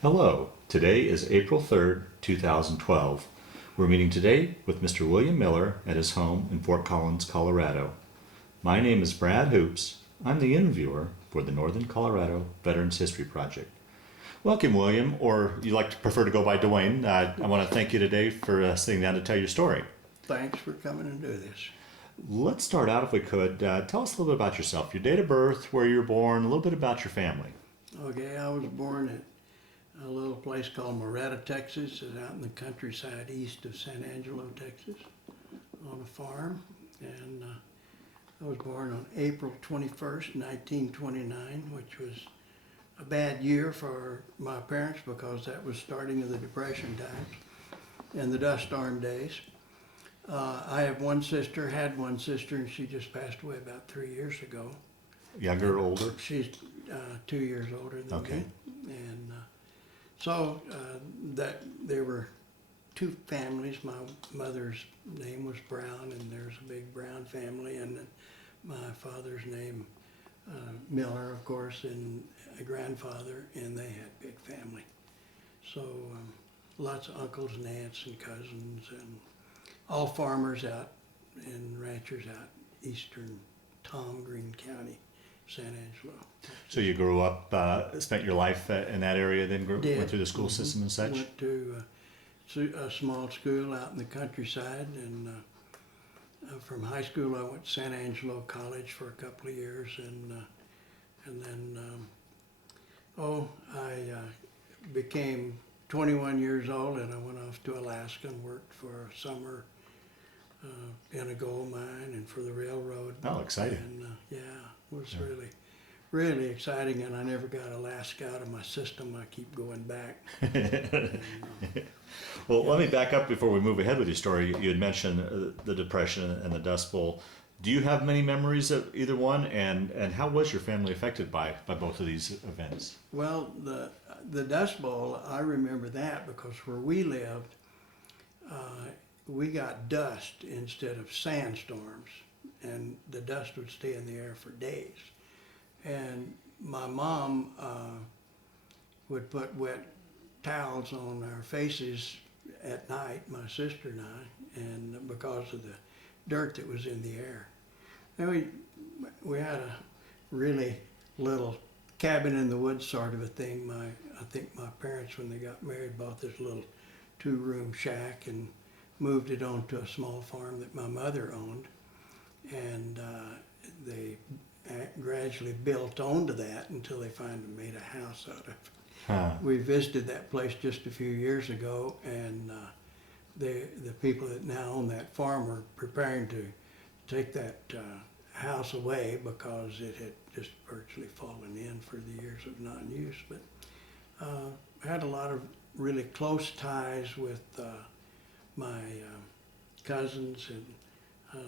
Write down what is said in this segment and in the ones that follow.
Hello, today is April 3rd, 2012. We're meeting today with Mr. William Miller at his home in Fort Collins, Colorado. My name is Brad Hoops. I'm the interviewer for the Northern Colorado Veterans History Project. Welcome, William, or you like to prefer to go by Dwain. I want to thank you today for sitting down to tell your story. Thanks for coming and do this. Let's start out, if we could. Tell us a little bit about yourself, your date of birth, where you were born, a little bit about your family. Okay, I was born at a little place called Moretta, Texas. It's out in the countryside east of San Angelo, Texas, on a farm. And I was born on April 21st, 1929, which was a bad year for my parents because that was starting of the Depression times and the dust storm days. I have had one sister, and she just passed away about 3 years ago. Younger or older? She's 2 years older than Okay. me. And so that there were two families. My mother's name was Brown, and there's a big Brown family, and then my father's name Miller, of course, and a grandfather, and they had a big family. So lots of uncles and aunts and cousins, and all farmers out and ranchers out eastern Tom Green County, San Angelo. So you grew up, spent your life in that area, then went through the school system and such? Went to a small school out in the countryside, and from high school I went to San Angelo College for a couple of years, and then I became 21 years old, and I went off to Alaska and worked for a summer in a gold mine and for the railroad. Oh, exciting. And yeah, it was really exciting, and I never got Alaska out of my system. I keep going back. Well, let me back up before we move ahead with your story. You had mentioned the Depression and the Dust Bowl. Do you have many memories of either one, and how was your family affected by both of these events? Well, the Dust Bowl, I remember that because where we lived, we got dust instead of sandstorms, and the dust would stay in the air for days. And my mom would put wet towels on our faces at night, my sister and I, and because of the dirt that was in the air. And we had a really little cabin in the woods sort of a thing. I think my parents, when they got married, bought this little 2-room shack and moved it onto a small farm that my mother owned, and they gradually built onto that until they finally made a house out of it. Huh. We visited that place just a few years ago, and the people that now own that farm were preparing to take that house away because it had just virtually fallen in for the years of non-use. But I had a lot of really close ties with my cousins, and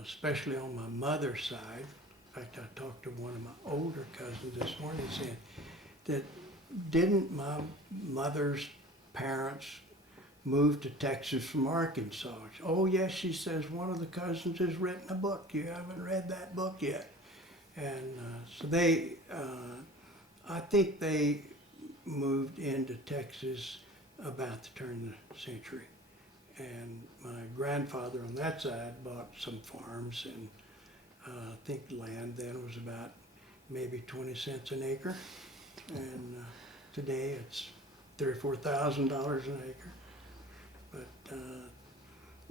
especially on my mother's side. In fact, I talked to one of my older cousins this morning saying that didn't my mother's parents move to Texas from Arkansas? Oh yes, she says, one of the cousins has written a book. You haven't read that book yet. And so they, I think they moved into Texas about the turn of the century. And my grandfather on that side bought some farms, and I think the land then was about maybe 20 cents an acre. And today it's $34,000 an acre. But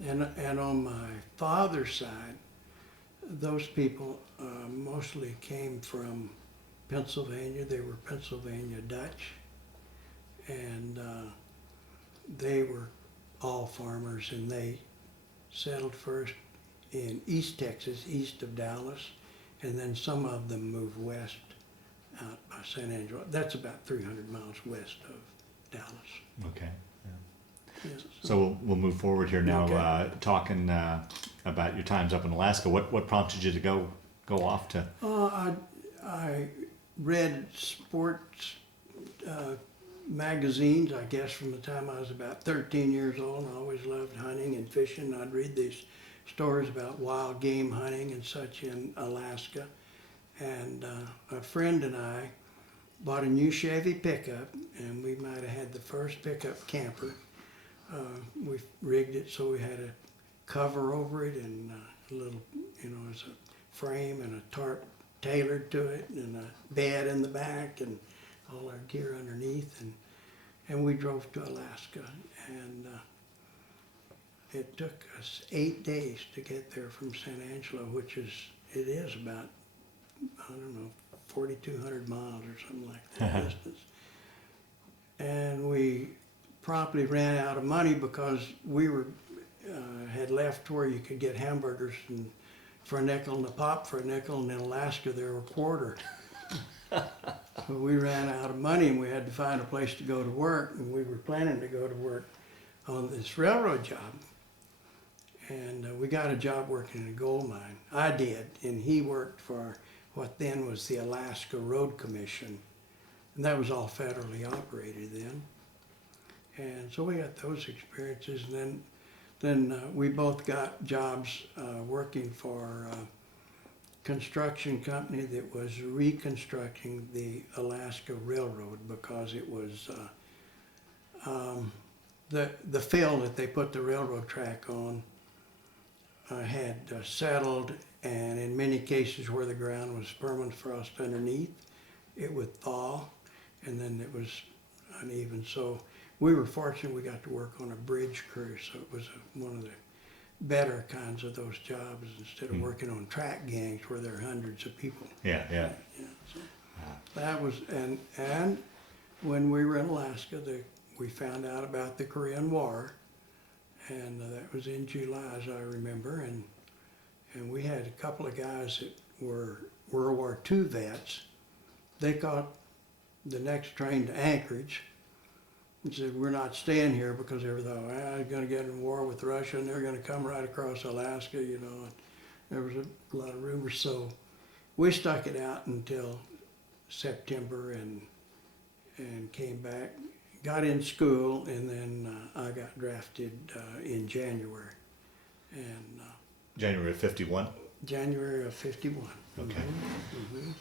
and on my father's side, those people mostly came from Pennsylvania. They were Pennsylvania Dutch, and they were all farmers, and they settled first in East Texas, east of Dallas, and then some of them moved west out by San Angelo. That's about 300 miles west of Dallas. Okay. Yeah. Yes. So we'll move forward here now, Okay. talking about your times up in Alaska. What prompted you to go off to? I read sports magazines, I guess, from the time I was about 13 years old. And I always loved hunting and fishing. I'd read these stories about wild game hunting and such in Alaska. And a friend and I bought a new Chevy pickup, and we might have had the first pickup camper. We rigged it so we had a cover over it and a little, as a frame and a tarp tailored to it and a bed in the back and all our gear underneath. And we drove to Alaska, and it took us 8 days to get there from San Angelo, it is about, 4,200 miles or something like that distance. And we promptly ran out of money because we had left where you could get hamburgers for a nickel and a pop for a nickel, and in Alaska they were a quarter. So we ran out of money and we had to find a place to go to work, and we were planning to go to work on this railroad job. And we got a job working in a gold mine. I did, and he worked for what then was the Alaska Road Commission, and that was all federally operated then. And so we got those experiences, and then we both got jobs working for a construction company that was reconstructing the Alaska Railroad, because it was the field that they put the railroad track on had settled, and in many cases where the ground was permafrost underneath, it would thaw, and then it was uneven. So we were fortunate we got to work on a bridge crew, so it was one of the better kinds of those jobs instead of working on track gangs where there are hundreds of people. Yeah. So that was, and when we were in Alaska, we found out about the Korean War, and that was in July, as I remember, and we had a couple of guys that were World War II vets. They caught the next train to Anchorage and said, we're not staying here, because they were thought, I'm going to get in war with Russia and they're going to come right across Alaska, and there was a lot of rumors. So we stuck it out until September and came back, got in school, and then I got drafted in January. And January of 51? January of 51. Okay. Mm-hmm.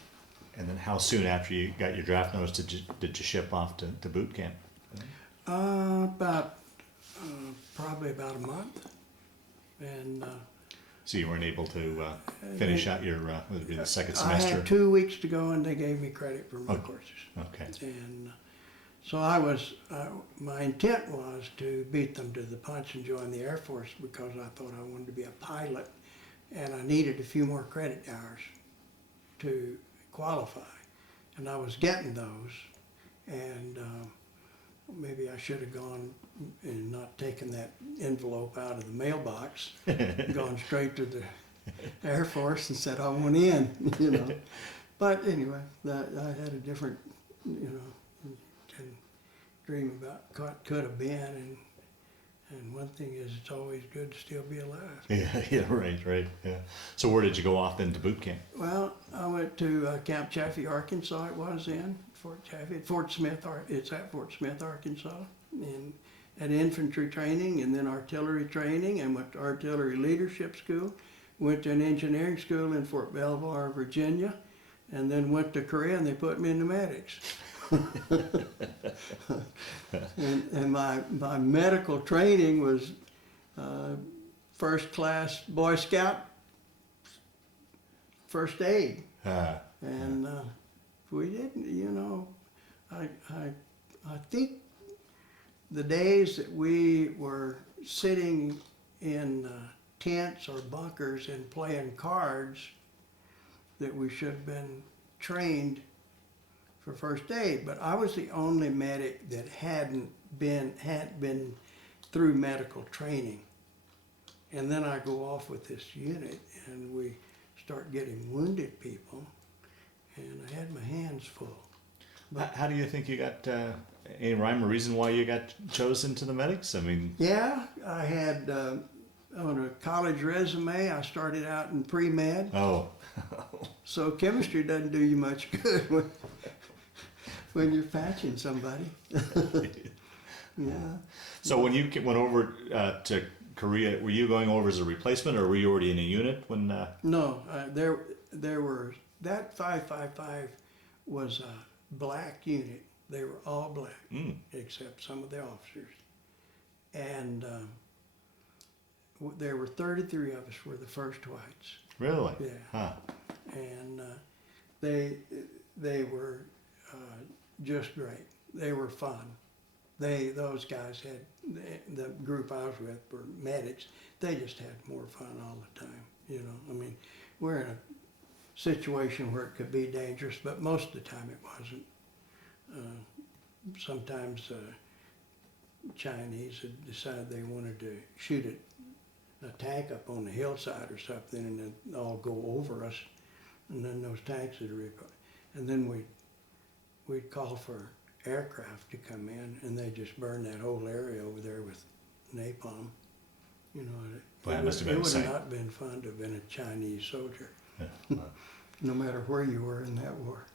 And then how soon after you got your draft notice did you ship off to boot camp? Probably about a month. And So you weren't able to finish out your would it be the second semester? I had 2 weeks to go, and they gave me credit for my courses. Okay. And so my intent was to beat them to the punch and join the Air Force, because I thought I wanted to be a pilot, and I needed a few more credit hours to qualify. And I was getting those, and maybe I should have gone and not taken that envelope out of the mailbox, gone straight to the Air Force and said I want in, But anyway, I had a different, dream about what could have been, and one thing is it's always good to still be alive. Yeah, right, yeah. So where did you go off then to boot camp? Well, I went to Camp Chaffee, Arkansas. It was in Fort Chaffee, Fort Smith. It's at Fort Smith, Arkansas, and had infantry training, and then artillery training, and went to artillery leadership school. Went to an engineering school in Fort Belvoir, Virginia, and then went to Korea, and they put me in pneumatics. and my medical training was first class Boy Scout first aid, and we didn't, I think the days that we were sitting in tents or bunkers and playing cards, that we should have been trained for first aid, but I was the only medic that hadn't been through medical training. And then I go off with this unit, and we start getting wounded people, and I had my hands full. But how do you think you got any rhyme or reason why you got chosen to the medics? I mean, yeah, I had on a college resume, I started out in pre-med. Oh. So chemistry doesn't do you much good when you're patching somebody. Yeah. So when you went over to Korea, were you going over as a replacement, or were you already in a unit when? No, there were, that 555 was black unit. They were all black, Mm. except some of the officers. And there were 33 of us were the first whites. Really? Yeah. Huh. And they were just great. They were fun. Those guys had, the group I was with were medics. They just had more fun all the time. You know, I mean, we're in a situation where it could be dangerous, but most of the time it wasn't. Sometimes Chinese had decided they wanted to shoot a tank up on the hillside or something, and then all go over us, and then those tanks would rip. And then we'd call for aircraft to come in, and they just burned that whole area over there with napalm. You know, Well, that must have been it would insane. have not been fun to have been a Chinese soldier, Yeah. Wow. no matter where you were in that war.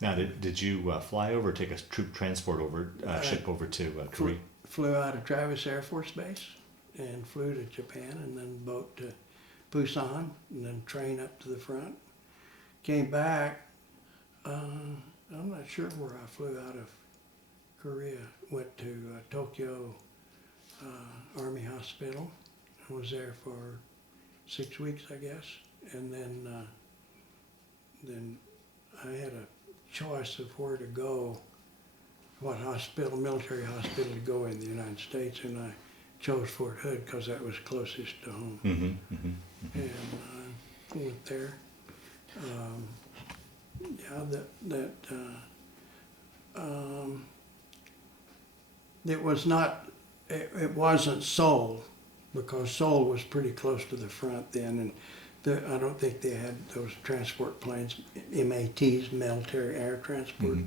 Now, did you fly over, take a troop transport over, ship over to Korea? Flew out of Travis Air Force Base and flew to Japan, and then boat to Busan, and then train up to the front. Came back, I'm not sure where I flew out of Korea. Went to Tokyo Army Hospital, and was there for 6 weeks, I guess. And then I had a choice of where to go, what hospital, military hospital to go in the United States, and I chose Fort Hood because that was closest to home. Mm-hmm, mm-hmm. And went there. It was not, it wasn't Seoul, because Seoul was pretty close to the front then, and I don't think they had those transport planes, MATs, military air transport.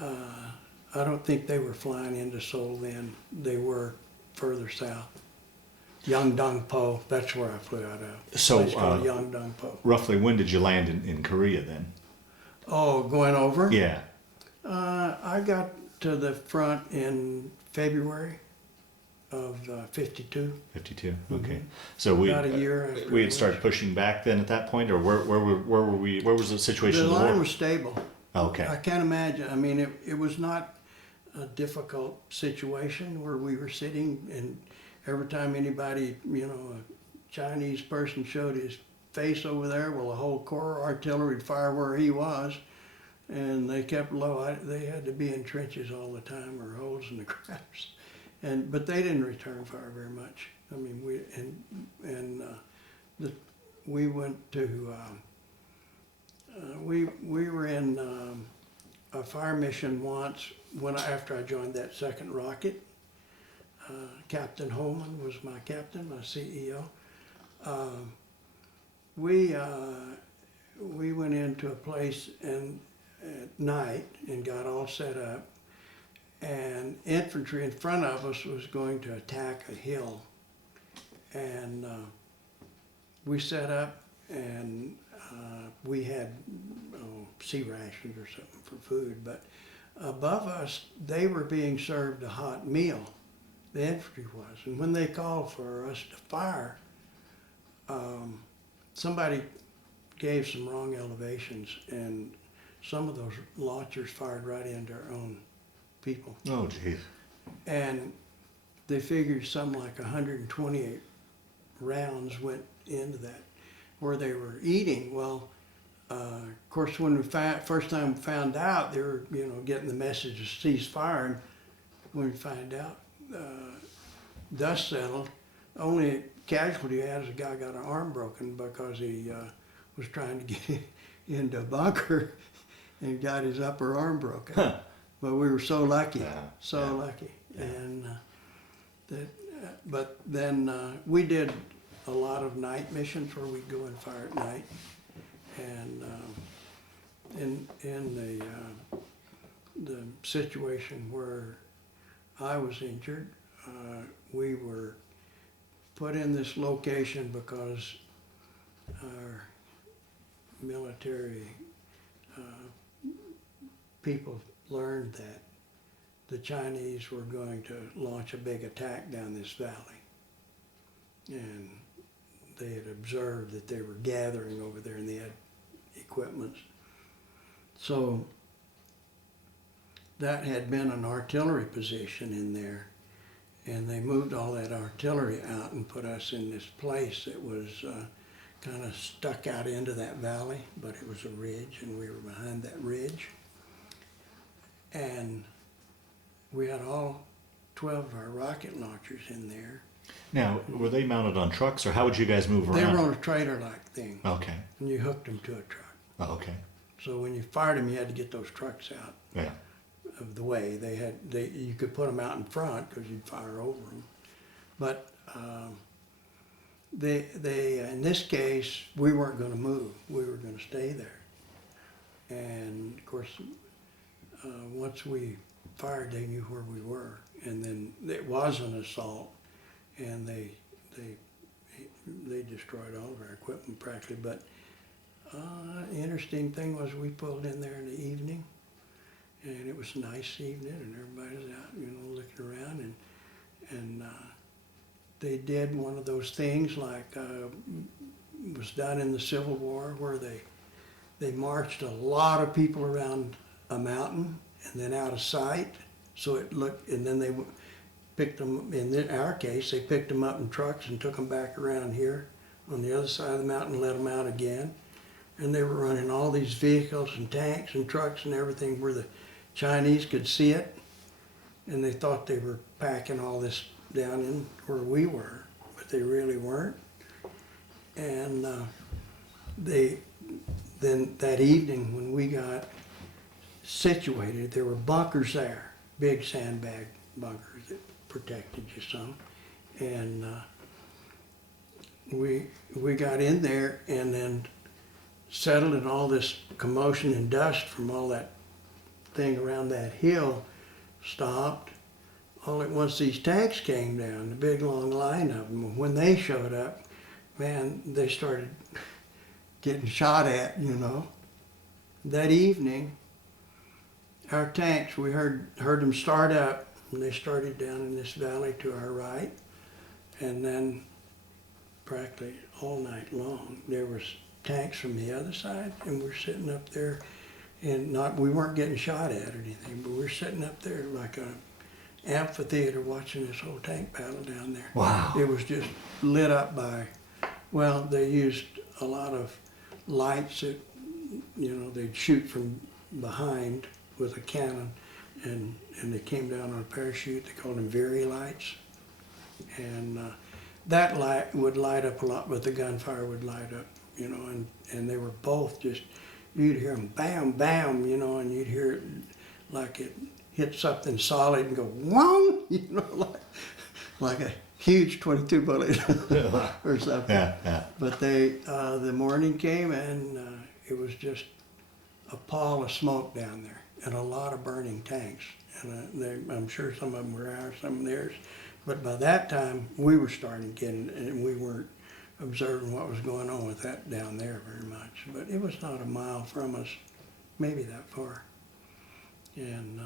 Mm-hmm. I don't think they were flying into Seoul then. They were further south. Yeongdong-po, that's where I flew out of. So, Place called Yeongdong-po. Roughly when did you land in Korea then? Oh, going over? Yeah. I got to the front in February of 52. 52. Okay. So we About a year after we I had started was. pushing back then at that point, or where were we? Where was the situation? The of the line war? was stable. Okay. I can't imagine. I mean, it was not a difficult situation where we were sitting, and every time anybody, you know, a Chinese person showed his face over there, well, the whole corps artillery would fire where he was, and they kept low. They had to be in trenches all the time, or holes in the cracks, but they didn't return fire very much. I mean, we went to. We were in a fire mission once after I joined that second rocket. Captain Holman was my captain, my CEO. We went into a place at night and got all set up, and infantry in front of us was going to attack a hill, and we set up, and we had sea rations or something for food, but above us, they were being served a hot meal. The infantry was, and when they called for us to fire, somebody gave some wrong elevations, and some of those launchers fired right into our own people. Oh, geez. And they figured something like 128 rounds went into that. Where they were eating, well, of course, when we first time we found out, they were, you know, getting the message to cease fire, and when we find out, dust settled. Only casualty we had is a guy got an arm broken because he was trying to get into a bunker and got his upper arm broken. Huh. But we were so lucky, Yeah. lucky. Yeah. And but then we did a lot of night missions where we'd go and fire at night. And in the situation where I was injured, we were put in this location because our military people learned that the Chinese were going to launch a big attack down this valley. And they had observed that they were gathering over there, and they had equipment. So that had been an artillery position in there. And they moved all that artillery out and put us in this place that was kind of stuck out into that valley, but it was a ridge, and we were behind that ridge. And we had all 12 of our rocket launchers in there. Now, were they mounted on trucks, or how would you guys move around? They were on a trailer-like thing, Okay. and you hooked them to a truck. Oh, okay. So when you fired them, you had to get those trucks out Yeah. of the way. You could put them out in front because you'd fire over them. But in this case, we weren't going to move. We were going to stay there. And of course, once we fired, they knew where we were. And then it was an assault, and they destroyed all of our equipment practically. But the interesting thing was we pulled in there in the evening, and it was a nice evening, and everybody was out, looking around, and they did one of those things like was done in the Civil War, where they marched a lot of people around a mountain and then out of sight, so it looked, and then they picked them, in our case, they picked them up in trucks and took them back around here on the other side of the mountain and let them out again. And they were running all these vehicles and tanks and trucks and everything where the Chinese could see it, and they thought they were packing all this down in where we were, but they really weren't. And then that evening when we got situated, there were bunkers there, big sandbag bunkers that protected you some. And we got in there and then settled, in all this commotion and dust from all that thing around that hill stopped. All at once these tanks came down, the big long line of them. When they showed up, man, they started getting shot at, That evening, our tanks, we heard them start up, and they started down in this valley to our right. And then practically all night long, there was tanks from the other side, and we're sitting up there, and we weren't getting shot at or anything, but we're sitting up there like a amphitheater watching this whole tank battle down there. Wow. It was just lit up by, well, they used a lot of lights that, they'd shoot from behind with a cannon, and they came down on a parachute. They called them Very lights. And that light would light up a lot, but the gunfire would light up, and they were both just, you'd hear them bam, bam, and you'd hear it like it hit something solid and go whong, like a huge .22 bullet or something. Yeah. But the morning came, and it was just a pall of smoke down there and a lot of burning tanks. And I'm sure some of them were ours, some of theirs. But by that time, we were starting to get in, and we weren't observing what was going on with that down there very much. But it was not a mile from us, maybe that far. And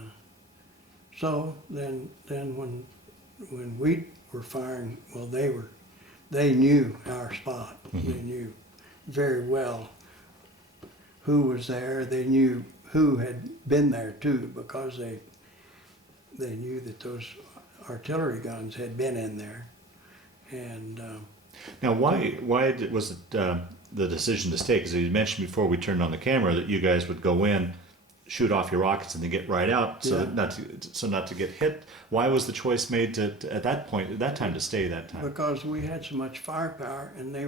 so then when we were firing, well, they knew our spot. Mm-hmm. They knew very well who was there. They knew who had been there too, because they knew that those artillery guns had been in there. And Now, why was it the decision to stay? Because you mentioned before we turned on the camera that you guys would go in, shoot off your rockets, and then get right out, so Yeah. not to get hit. Why was the choice made to at that time to stay that time? because we had so much firepower, and they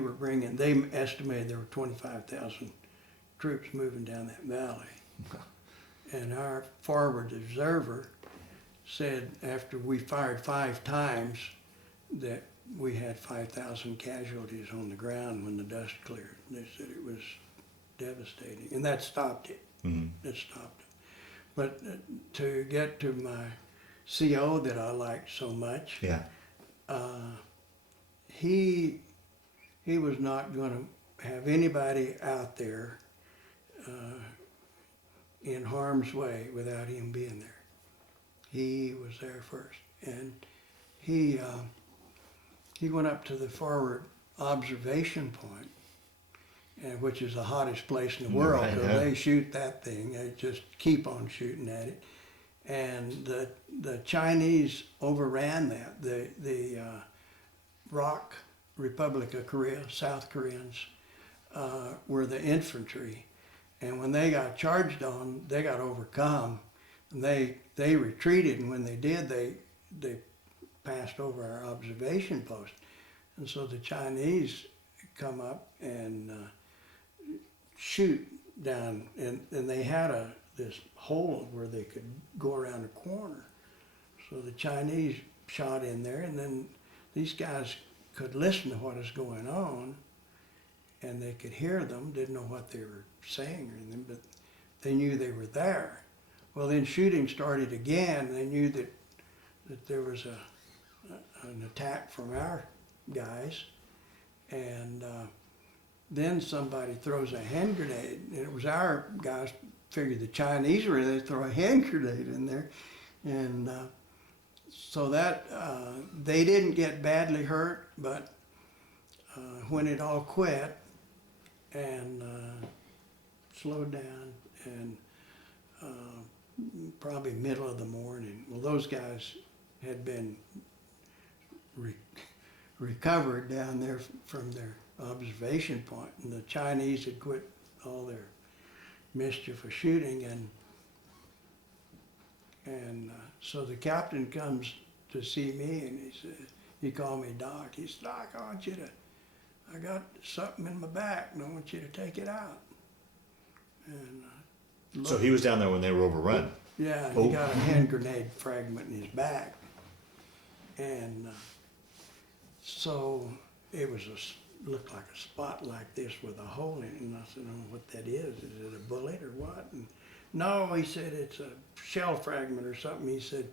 estimated there were 25,000 troops moving down that valley. And our forward observer said after we fired 5 times that we had 5,000 casualties on the ground when the dust cleared. They said it was devastating, and that stopped it. Mm-hmm. It stopped it. But to get to my CO that I liked so much, Yeah. he was not going to have anybody out there in harm's way without him being there. He was there first, and he went up to the forward observation point, and which is the hottest place in the world, Right, because yeah. they shoot that thing. They just keep on shooting at it. And the Chinese overran that. The ROC, Republic of Korea, South Koreans, were the infantry. And when they got charged on, they got overcome. And they retreated, and when they did, they passed over our observation post. And so the Chinese come up and shoot down, and they had this hole where they could go around the corner. So the Chinese shot in there, and then these guys could listen to what was going on, and they could hear them, didn't know what they were saying or anything, but they knew they were there. Well, then shooting started again. They knew that there was an attack from our guys, and then somebody throws a hand grenade, and it was our guys figured the Chinese were there, they throw a hand grenade in there, and so that they didn't get badly hurt, but when it all quit and slowed down, and probably middle of the morning, well, those guys had been recovered down there from their observation point, and the Chinese had quit all their mischief of shooting, and so the captain comes to see me, and he called me Doc. He said, Doc, I got something in my back, and I want you to take it out. And So he was down there when they were overrun. yeah, Oh. he got a hand grenade fragment in his back, and so it was looked like a spot like this with a hole in it, and I said, I don't know what that is. Is it a bullet or what? And no, he said, it's a shell fragment or something. He said,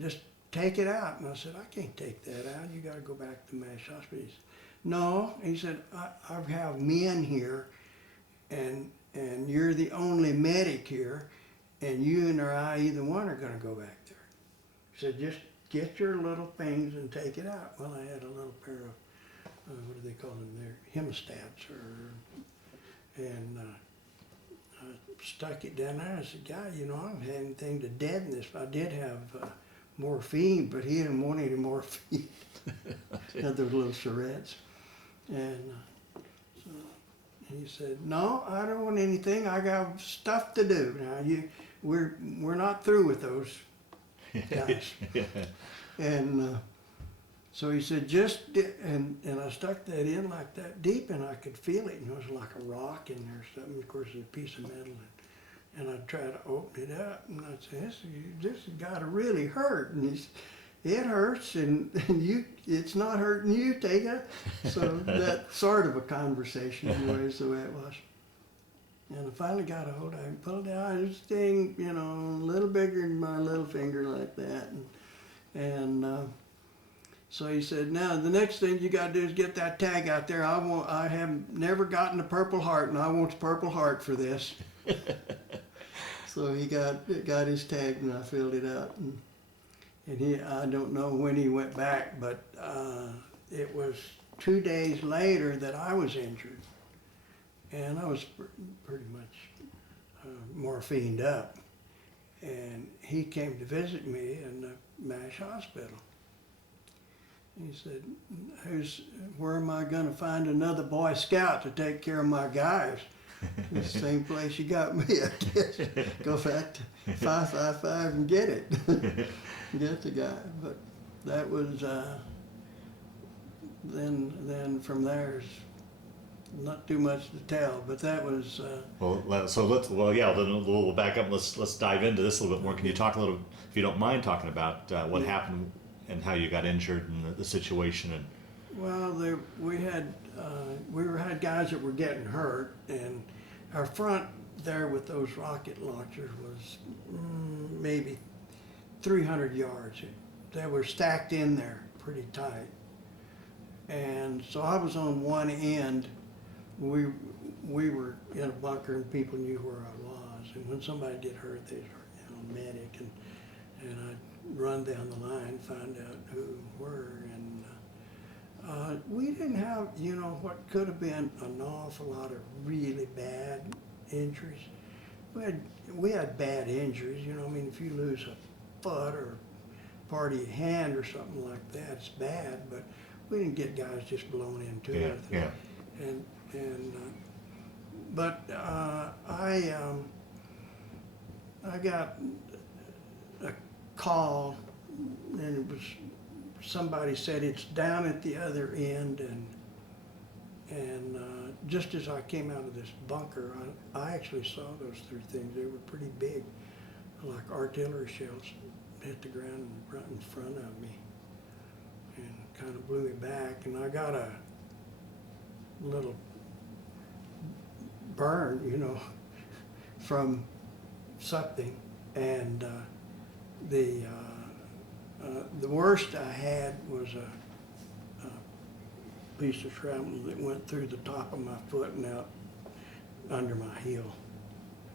just take it out. And I said, I can't take that out. You got to go back to the MASH hospital. He said, no, he said, I have men here, and you're the only medic here, and you and I, either one, are going to go back there. He said, just get your little things and take it out. Well, I had a little pair of what do they call them there? Hemostats, and I stuck it down there. I said, "Guy, you know, I don't have anything to deaden this. I did have morphine, but he didn't want any morphine." Had those little syringes, and so he said, "No, I don't want anything. I got stuff to do now. We're not through with those guys." And so he said, and I stuck that in like that deep, and I could feel it, and it was like a rock in there or something. Of course, it's a piece of metal, and I tried to open it up, and I said, this has got to really hurt. And he said, it hurts, and it's not hurting you, take it. So that sort of a conversation, anyway, is the way it was. And I finally got a hold of it, pulled it out, this thing, you know, a little bigger than my little finger like that, and so he said, now the next thing you got to do is get that tag out there. I have never gotten a Purple Heart, and I want the Purple Heart for this. So he got his tag, and I filled it out. And I don't know when he went back, but it was 2 days later that I was injured, and I was pretty much morphined up. And he came to visit me in the MASH hospital. He said, where am I going to find another Boy Scout to take care of my guys? It's the same place you got me, I guess. Go back to 555 and get it. Get the guy. But that was, then from there's not too much to tell, but that was... then we'll back up. Let's dive into this a little bit more. Can you talk a little, if you don't mind talking about what happened and how you got injured and the situation? And well, we had guys that were getting hurt, and our front there with those rocket launchers was maybe 300 yards. They were stacked in there pretty tight, and so I was on one end. We were in a bunker, and people knew where I was. And when somebody get hurt, they'd medic, and I'd run down the line, find out who were, and we didn't have, what could have been an awful lot of really bad injuries. we had bad injuries, you know, I mean, if you lose a foot or part of your hand or something like that, it's bad, but we didn't get guys just blown into Yeah, it. yeah. But I got a call, and it was, somebody said it's down at the other end, and just as I came out of this bunker, I actually saw those three things. They were pretty big, like artillery shells hit the ground right in front of me, and kind of blew me back. And I got a little burn, you know, from something, and the worst I had was a piece of shrapnel that went through the top of my foot and out under my heel.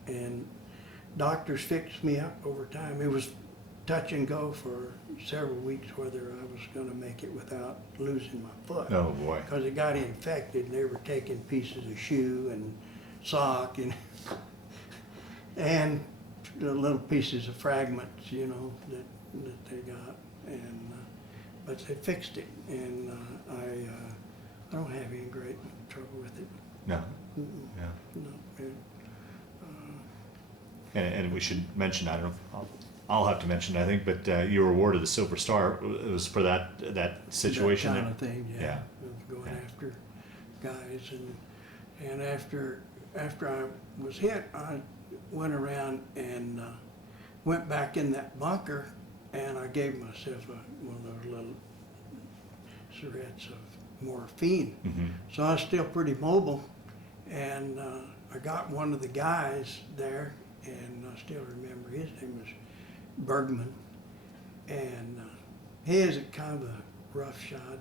And doctors fixed me up over time. It was touch and go for several weeks whether I was going to make it without losing my foot. Oh boy. Because it got infected, and they were taking pieces of shoe and sock and the little pieces of fragments, you know, that they got. And but they fixed it, and I don't have any great trouble with it. No. Mm-mm. Yeah. No. And we should mention, I don't know, I'll have to mention, I think, but you were awarded the Silver Star. It was for that situation. That kind of thing, yeah. Yeah. Of going after guys, and after I was hit, I went around and went back in that bunker, and I gave myself one of those little syringes of morphine. Mm-hmm. So I was still pretty mobile, and I got one of the guys there, and I still remember his name was Bergman, and he is a kind of a roughshod,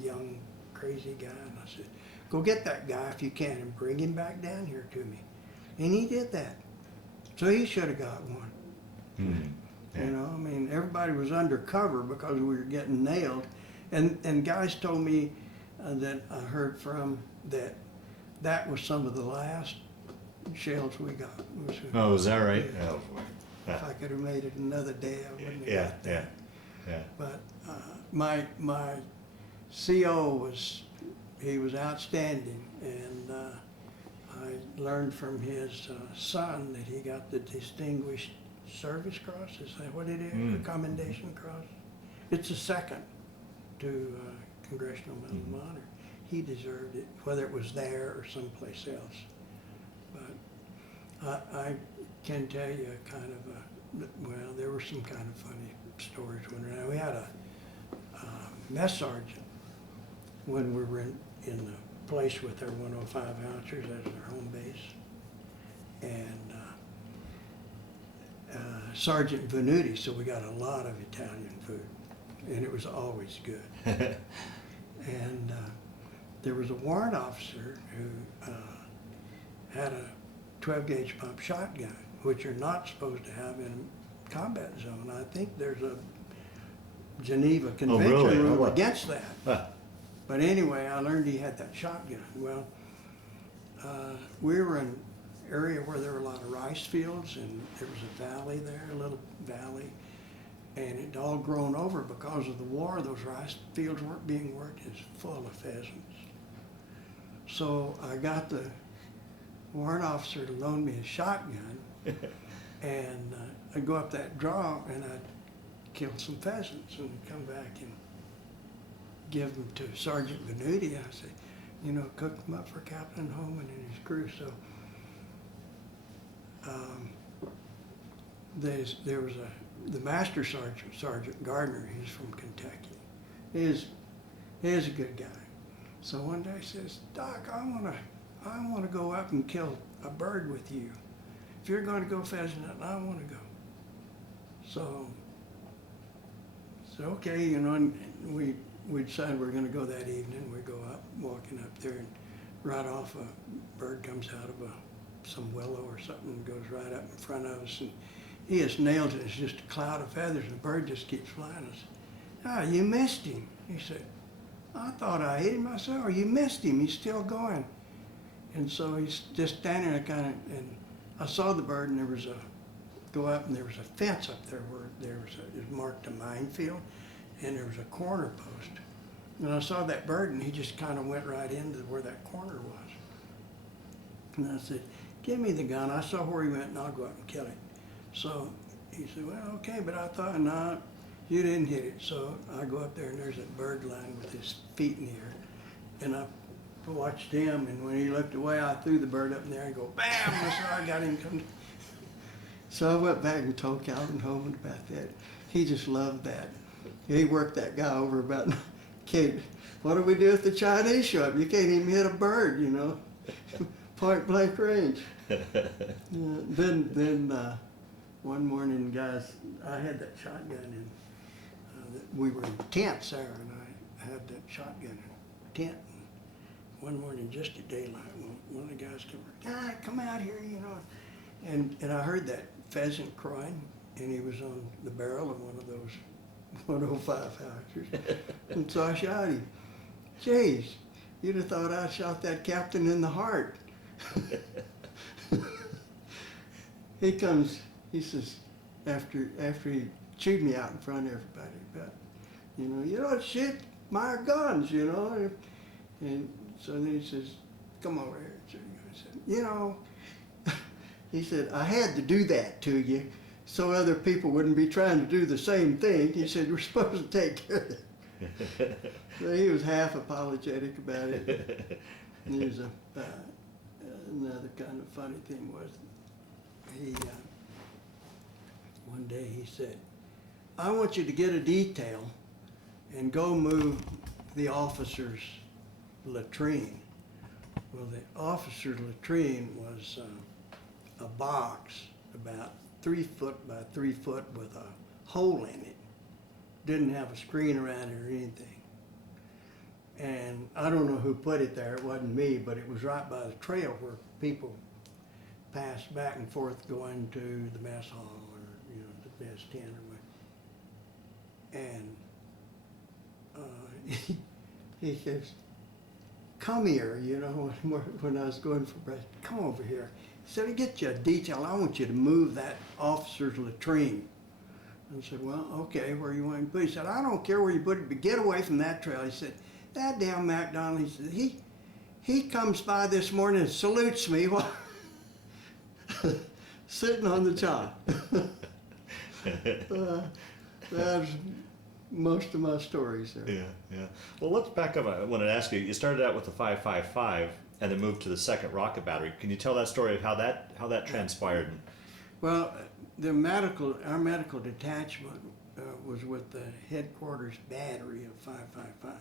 young, crazy guy, and I said, go get that guy if you can and bring him back down here to me. And he did that. So he should have got one. Mm-hmm. Yeah. You know, I mean, everybody was undercover because we were getting nailed. And guys told me that I heard from that was some of the last shells we got. Oh, is that right? Oh boy. If I could have made it another day, I wouldn't have Yeah, got that. yeah. But my CO he was outstanding, and I learned from his son that he got the Distinguished Service Cross. Is that what it is? Mm. The Commendation Cross. It's a second to Congressional Medal of Honor. He deserved it, whether it was there or someplace else. But I can tell you kind of well, there were some kind of funny stories when we had a mess sergeant when we were in the place with our 105 ounces as our home base, and Sergeant Venuti, so we got a lot of Italian food, and it was always good. And there was a warrant officer who had a 12-gauge pump shotgun, which you're not supposed to have in a combat zone. I think there's a Geneva Convention really? rule Oh, against that. Huh. But anyway, I learned he had that shotgun. Well, we were in an area where there were a lot of rice fields, and there was a valley there, a little valley, and it all grown over because of the war. Those rice fields weren't being worked. It's full of pheasants. So I got the warrant officer to loan me a shotgun, and I'd go up that draw, and I'd kill some pheasants and come back and give them to Sergeant Venuti. I said, you know, cook them up for Captain Holman and his crew. So there was the master sergeant, Sergeant Gardner. He's from Kentucky. He's a good guy. So one day he says, Doc, I want to go up and kill a bird with you. If you're going to go pheasant hunting, I want to go. So okay, you know, and we decided we're going to go that evening. We go up, walking up there, and right off a bird comes out of some willow or something and goes right up in front of us, and he just nails it. It's just a cloud of feathers, and the bird just keeps flying. I said, ah, you missed him. He said, I thought I hit him. I said, oh, you missed him. He's still going. And so he's just standing there and I saw the bird, and there was a fence up there where it was marked a minefield, and there was a corner post. And I saw that bird, and he just kind of went right into where that corner was. And I said, give me the gun. I saw where he went, and I'll go up and kill him. So he said, well, okay, but I thought, no, you didn't hit it. So I go up there, and there's that bird lying with his feet in the air. And I watched him, and when he looked away, I threw the bird up in there and go, bam! I said, I got him coming. So I went back and told Calvin Holman about that. He just loved that. He worked that guy over about, kid, what do we do if the Chinese show up? You can't even hit a bird, you know, point blank range. Then one morning, guys, I had that shotgun, and we were in tents, Sarah and I had that shotgun in a tent. And one morning, just at daylight, one of the guys came over, guy, come out here, you know. And I heard that pheasant crying, and he was on the barrel of one of those 105 howitzers. And so I shot him. Jeez, you'd have thought I shot that captain in the heart. He comes, he says, after he chewed me out in front of everybody, but, you don't shoot my guns, you know. And so then he says, come over here. So I said, he said, I had to do that to you so other people wouldn't be trying to do the same thing. He said, we're supposed to take care of it. So he was half apologetic about it. And there's another kind of funny thing was, he one day he said, I want you to get a detail and go move the officer's latrine. Well, the officer's latrine was a box about 3 foot by 3 foot with a hole in it. Didn't have a screen around it or anything. And I don't know who put it there, it wasn't me, but it was right by the trail where people passed back and forth going to the mess hall or, the mess tent or what. And he says, come here, when I was going for breakfast, come over here. He said, get you a detail. I want you to move that officer's latrine. And I said, well, okay, where you want to put it? He said, I don't care where you put it, but get away from that trail. He said, that damn MacDonald, he said, he comes by this morning and salutes me while sitting on the top. That's most of my stories there. Yeah. Well, let's back up. I want to ask you, you started out with the 555 and then moved to the 2nd Rocket Battery. Can you tell that story of how that transpired? Well, our medical detachment was with the headquarters battery of 555.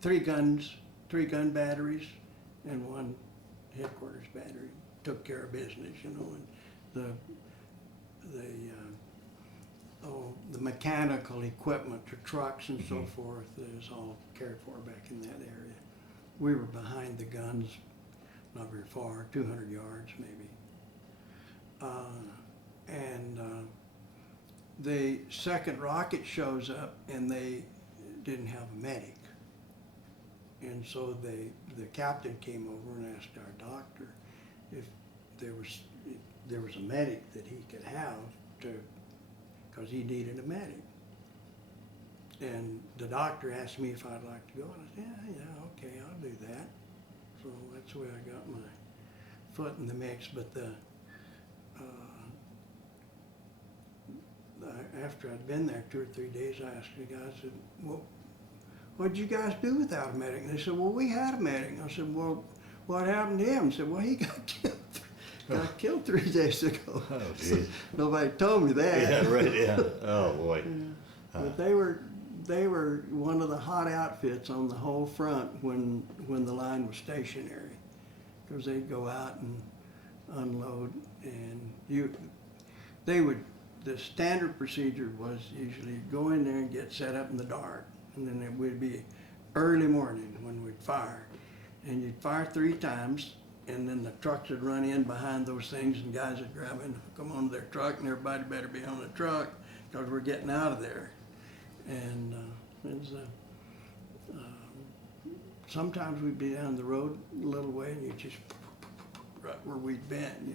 3 gun batteries, and 1 headquarters battery took care of business, and the mechanical equipment, the trucks and so forth, is all cared for back in that area. We were behind the guns, not very far, 200 yards maybe. The 2nd Rocket shows up, and they didn't have a medic. And so the captain came over and asked our doctor if there was a medic that he could have because he needed a medic. And the doctor asked me if I'd like to go, and I said, yeah, okay, I'll do that. So that's the way I got my foot in the mix. But after I'd been there 2 or 3 days, I asked the guy, I said, well, what'd you guys do without a medic? And they said, well, we had a medic. I said, well, what happened to him? I said, well, he got killed. Got killed 3 days ago. Oh, geez. Nobody told me that. Yeah, right, yeah. Oh, boy. Yeah. But they were one of the hot outfits on the whole front when the line was stationary, because they'd go out and unload, and the standard procedure was usually go in there and get set up in the dark, and then it would be early morning when we'd fire, and you'd fire 3 times, and then the trucks would run in behind those things, and guys would grab and come onto their truck, and everybody better be on the truck because we're getting out of there. And sometimes we'd be down the road a little way, and you just right where we'd been,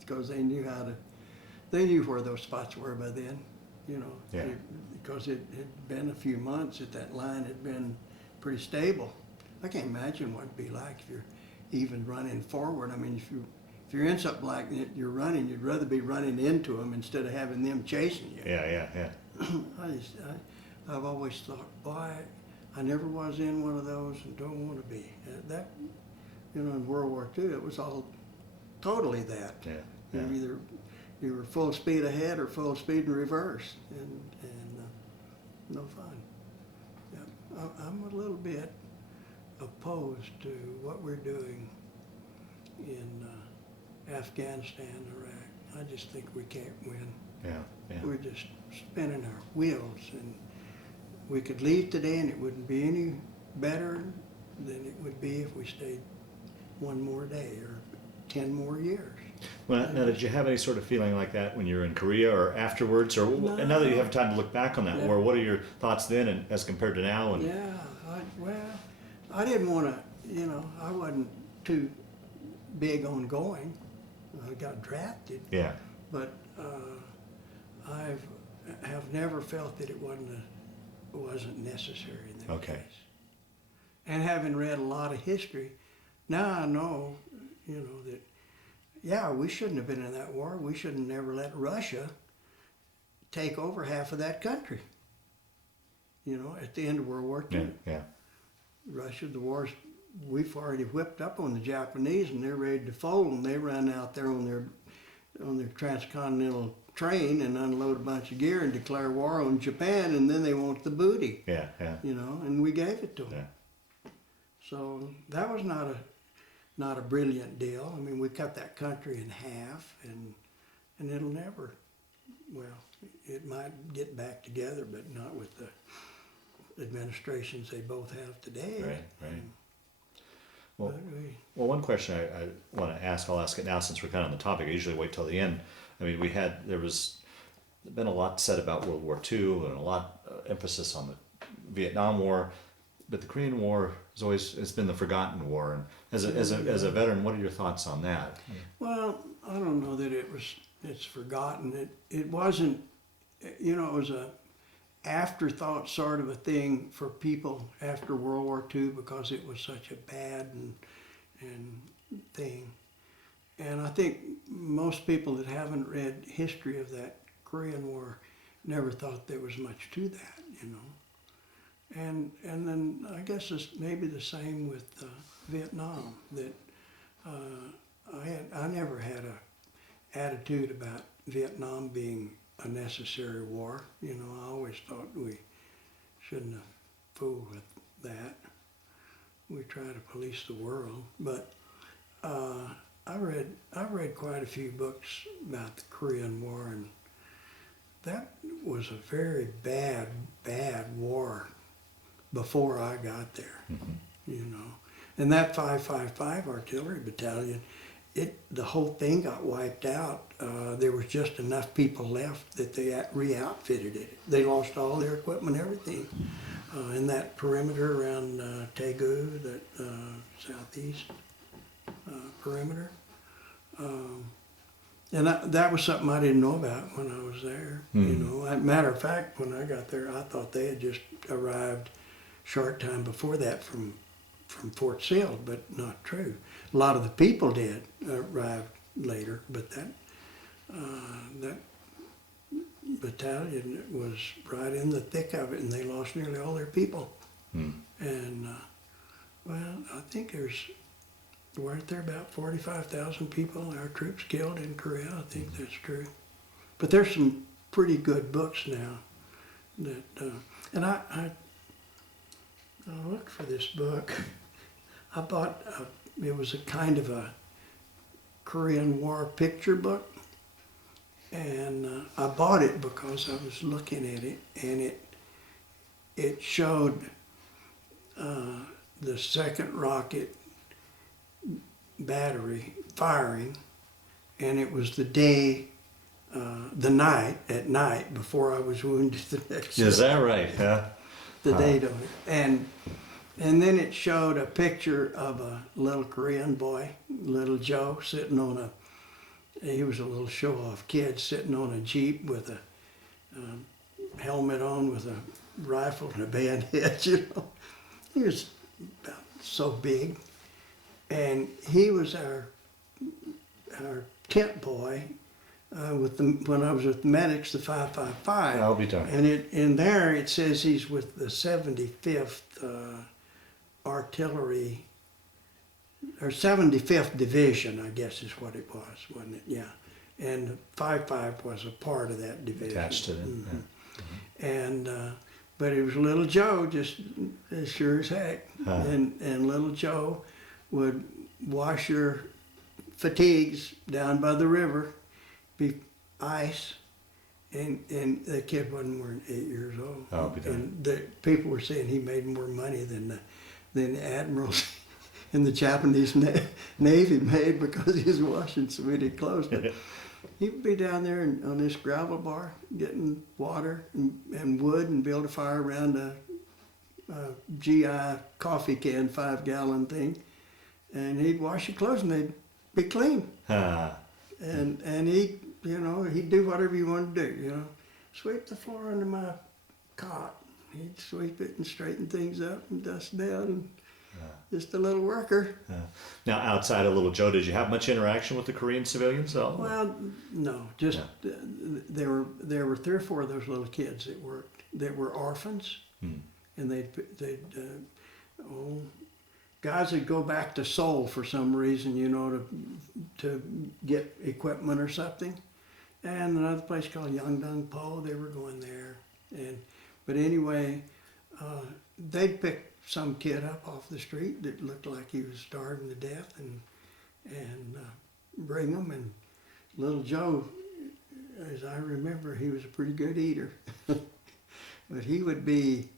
because they knew they knew where those spots were by then, you know. Yeah. Because it had been a few months that line had been pretty stable. I can't imagine what it'd be like if you're even running forward. I mean, if you're in something like that, you're running, you'd rather be running into them instead of having them chasing you. Yeah. I've always thought, boy, I never was in one of those and don't want to be. That, you know, in World War II, it was all totally that. Yeah. You were full speed ahead or full speed in reverse, and no fun. Yeah. I'm a little bit opposed to what we're doing in Afghanistan, Iraq. I just think we can't win. Yeah. We're just spinning our wheels, and we could leave today and it wouldn't be any better than it would be if we stayed one more day or 10 more years. Well, now, did you have any sort of feeling like that when you were in Korea or afterwards? Or No. and now that you have time to look back on that Yeah. war, what are your thoughts then and as compared to now? And Yeah, I didn't want to, you know, I wasn't too big on going. I got drafted, yeah, but I have never felt that it wasn't necessary in that Okay. case. And having read a lot of history, now I know, you know, that, yeah, we shouldn't have been in that war. We should have never let Russia take over half of that country. You know, at the end of World War II. yeah. Russia, the wars, we've already whipped up on the Japanese and they're ready to fold, and they run out there on their transcontinental train and unload a bunch of gear and declare war on Japan, and then they want the booty. Yeah. You know, and we gave it to them. Yeah. So that was not a brilliant deal. I mean, we cut that country in half, and it'll never, well, it might get back together, but not with the administrations they both have today. Right. Well, But well, one question I want to ask, I'll ask it now since we're kind of on the topic. I usually wait till the end. I mean, there was been a lot said about World War II and a lot emphasis on the Vietnam War, but the Korean War it's been the forgotten war. And as a veteran, what are your thoughts on that? Well, I don't know that it's forgotten. It wasn't, you know, it was a afterthought sort of a thing for people after World War II because it was such a bad and thing. And I think most people that haven't read history of that Korean War never thought there was much to that, you know. And then I guess it's maybe the same with Vietnam, that I never had a attitude about Vietnam being a necessary war. You know, I always thought we shouldn't have fooled with that. We try to police the world, but I read quite a few books about the Korean War, and that was a very bad war before I got there. Mm-hmm. You know, and that 555 Artillery Battalion, the whole thing got wiped out. There was just enough people left that they re-outfitted it. They lost all their equipment, everything, in that perimeter around Daegu, that southeast perimeter. And that was something I didn't know about when I was there. Mm. You know, matter of fact, when I got there, I thought they had just arrived short time before that from Fort Sill, but not true. A lot of the people did arrive later, but that battalion was right in the thick of it, and they lost nearly all their people. Mm. And well, I think weren't there about 45,000 people, our troops killed in Korea? I think that's true. But there's some pretty good books now that, and I looked for this book. I bought, it was a kind of a Korean War picture book, and I bought it because I was looking at it, and it showed the second rocket battery firing, and it was at night before I was wounded the next day. Is that right? Yeah. The date of it. And then it showed a picture of a little Korean boy, little Joe, sitting on he was a little show-off kid sitting on a Jeep with a helmet on with a rifle and a bayonet, you know. He was about so big. And he was our tent boy when I was with the medics, the 555. I'll be darned. And in there it says he's with the 75th Artillery, or 75th Division, I guess is what it was, wasn't it? Yeah. And the 55 was a part of that division. Attached to it. Mm-hmm. Yeah. And but it was little Joe, just as sure as heck. And little Joe would wash your fatigues down by the river, be ice, and the kid wasn't more than 8 years old. I'll be darned. And the people were saying he made more money than the admirals in the Japanese Navy made because he was washing so many clothes. But he'd be down there on this gravel bar getting water and wood and build a fire around a GI coffee can, 5-gallon thing. And he'd wash your clothes and they'd be clean. And he, you know, he'd do whatever you wanted to do, you know. Sweep the floor under my cot. He'd sweep it and straighten things up and dust down. And just a little worker. Now, outside of little Joe, did you have much interaction with the Korean civilians at all? Well, no, just there were 3 or 4 of those little kids that worked that were orphans, and they'd guys would go back to Seoul for some reason, you know, to get equipment or something, and another place called Yeongdong-po, they were going there, but anyway, they'd pick some kid up off the street that looked like he was starving to death and bring him. And little Joe, as I remember, he was a pretty good eater. But he would be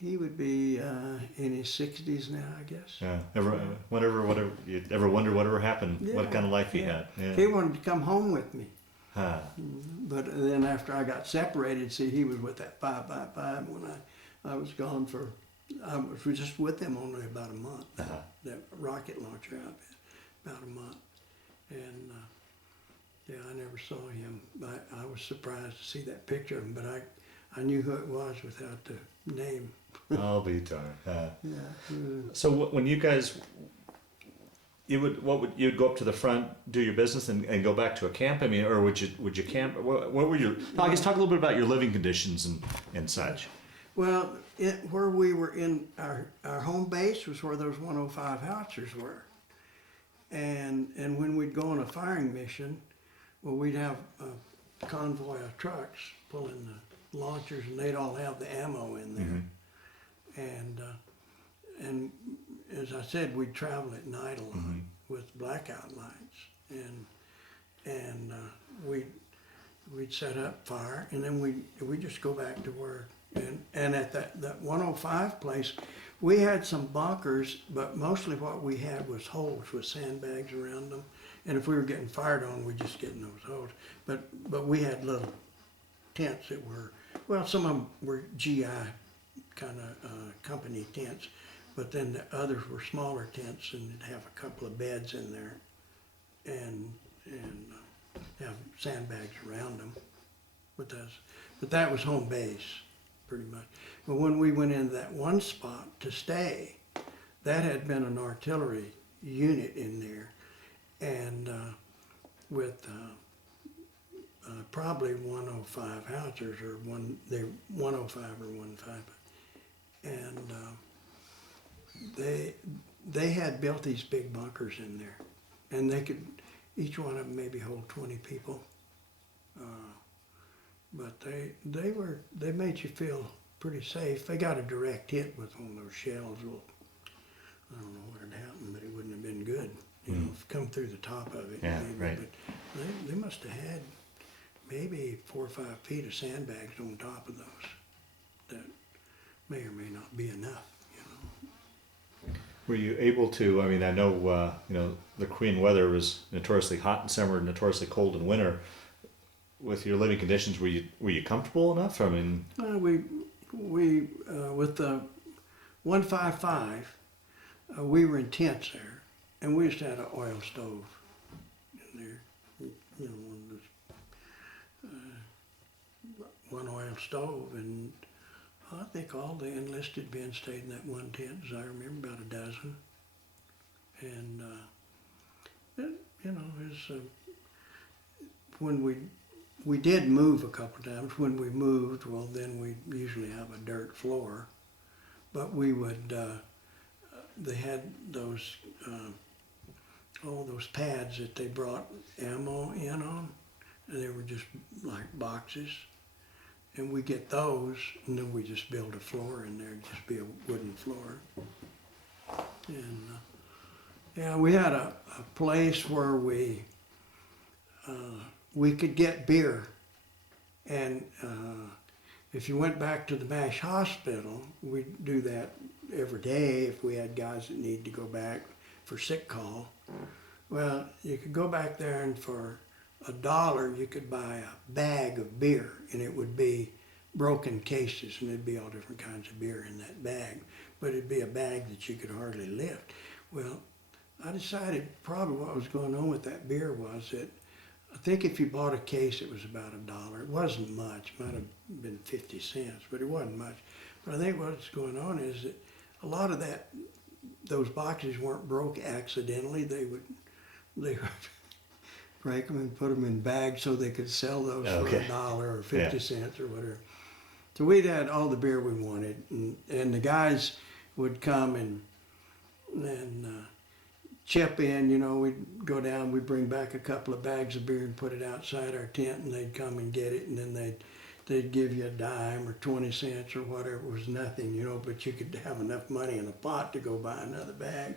in his 60s now, I guess. Yeah. You ever wonder whatever happened? Yeah, what kind of life he had? Yeah. He wanted to come home with me. But then after I got separated, see, he was with that 555 when I was gone for. I was just with them only about a month. That rocket launcher outfit, about a month, and yeah, I never saw him. I was surprised to see that picture of him, but I knew who it was without the name. I'll be darned. Yeah. So when you guys, you'd go up to the front, do your business, and go back to a camp? I mean, or would you camp? What were your? I guess talk a little bit about your living conditions and such. Well, where we were in our home base was where those 105 howitzers were. And when we'd go on a firing mission, well, we'd have a convoy of trucks pulling the launchers, and they'd all have the ammo in there. And as I said, we'd travel at night a lot with blackout lights, and we'd set up fire, and then we'd just go back to work. And at that 105 place, we had some bunkers, but mostly what we had was holes with sandbags around them. And if we were getting fired on, we'd just get in those holes. But we had little tents that were, well, some of them were GI kind of company tents, but then the others were smaller tents and they'd have a couple of beds in there and have sandbags around them. But that was home base. Pretty much. But when we went into that one spot to stay, that had been an artillery unit in there, and with probably 105 howitzers or 105 or 15, and they had built these big bunkers in there, and they could each one of them maybe hold 20 people. But they made you feel pretty safe. They got a direct hit with one of those shells. Well, I don't know what had happened, but it wouldn't have been good. You know, come through the top of it. Yeah, maybe. right. But they must have had maybe 4 or 5 feet of sandbags on top of those. That may or may not be enough. You know. Were you able to? I mean, I know the Korean weather was notoriously hot in summer, notoriously cold in winter. With your living conditions, were you comfortable enough? I mean, we with the 155, we were in tents there, and we just had an oil stove in there. you know, one oil stove, and I think all the enlisted men stayed in that one tent, as I remember, about a dozen. And you know, when we did move a couple times. When we moved, well, then we usually have a dirt floor, but we would. They had those all those pads that they brought ammo in on, and they were just like boxes. And we get those, and then we just build a floor in there, just be a wooden floor. And yeah, we had a place where we could get beer. And if you went back to the MASH hospital, we'd do that every day if we had guys that need to go back for sick call. Well, you could go back there, and for $1 you could buy a bag of beer, and it would be broken cases, and there'd be all different kinds of beer in that bag, but it'd be a bag that you could hardly lift. Well, I decided probably what was going on with that beer was that I think if you bought a case, it was about $1. It wasn't much, might have been 50 cents, but it wasn't much. But I think what's going on is that a lot of those boxes weren't broke accidentally. They would break them and put them in bags so they could sell those for $1 or 50 cents or whatever. So we'd had all the beer we wanted, and the guys would come and chip in, you know, we'd go down, we'd bring back a couple of bags of beer and put it outside our tent, and they'd come and get it, and then they'd give you a dime or 20 cents or whatever. It was nothing, you know, but you could have enough money in a pot to go buy another bag.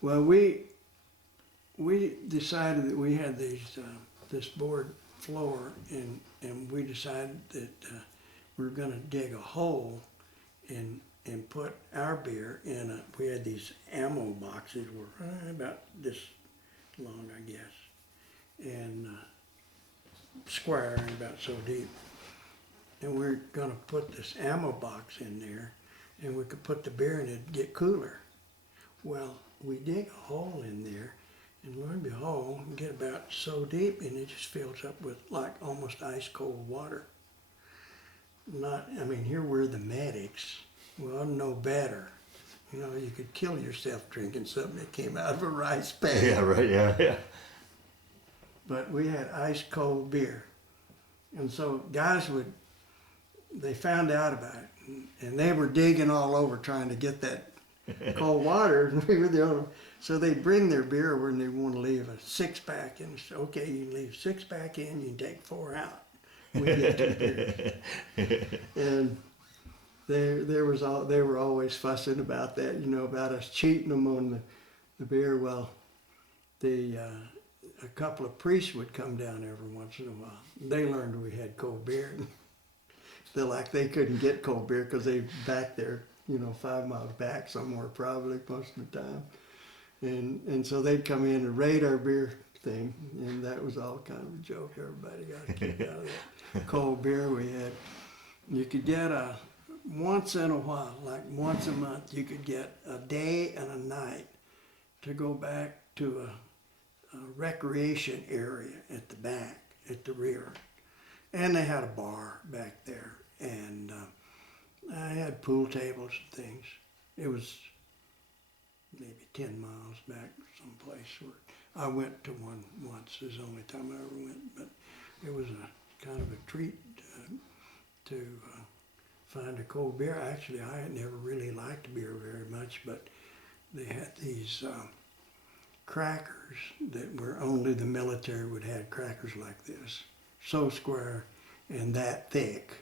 Well, we decided that we had this board floor, and we decided that we were going to dig a hole and put our beer in we had these ammo boxes, were about this long, I guess, and square and about so deep. And we're going to put this ammo box in there, and we could put the beer in it and get cooler. Well, we dig a hole in there, and lo and behold, we get about so deep, and it just fills up with like almost ice cold water. I mean, here we're the medics. Well, no better. You know, you could kill yourself drinking something that came out of a rice pan. Yeah, right, yeah. But we had ice cold beer. And so guys they found out about it, and they were digging all over trying to get that cold water, and we were the only. So they'd bring their beer over, and they want to leave a 6-pack, and say, okay, you can leave 6-pack in, you can take 4 out. We get to beer. And they were always fussing about that, you know, about us cheating them on the beer. Well, a couple of priests would come down every once in a while. They learned we had cold beer. They couldn't get cold beer because they back there, you know, 5 miles back somewhere probably most of the time. And so they'd come in and raid our beer thing, and that was all kind of a joke. Everybody got a kick out of that cold beer we had. You could get once in a while, like once a month, you could get a day and a night to go back to a recreation area at the back, at the rear. And they had a bar back there, and I had pool tables and things. It was maybe 10 miles back someplace where I went to one once. It was the only time I ever went, but it was a kind of a treat to find a cold beer. Actually, I had never really liked beer very much, but they had these crackers that were only the military would have crackers like this, so square and that thick.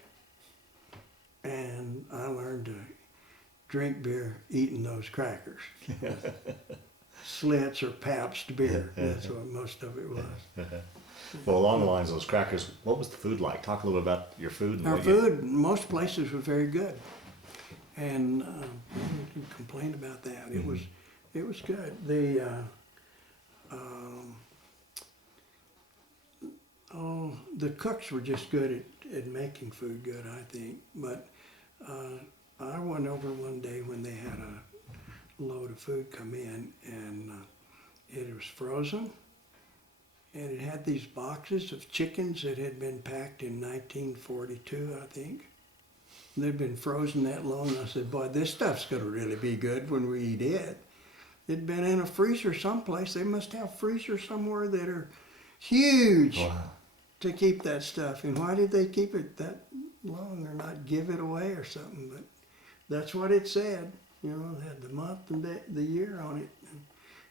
And I learned to drink beer eating those crackers. Slits or Pabst beer, that's what most of it was. Well, along the lines of those crackers, what was the food like? Talk a little bit about your food. And Our food, most places, was very good, and I can complain about that. It was good. The cooks were just good at making food good, I think. But I went over one day when they had a load of food come in, and it was frozen. and it had these boxes of chickens that had been packed in 1942, I think. They'd been frozen that long. I said, boy, this stuff's gonna really be good when we eat it. It'd been in a freezer someplace. They must have freezers somewhere that are huge Wow. to keep that stuff. And why did they keep it that long or not give it away or something? But that's what it said. You know, it had the month and the year on it.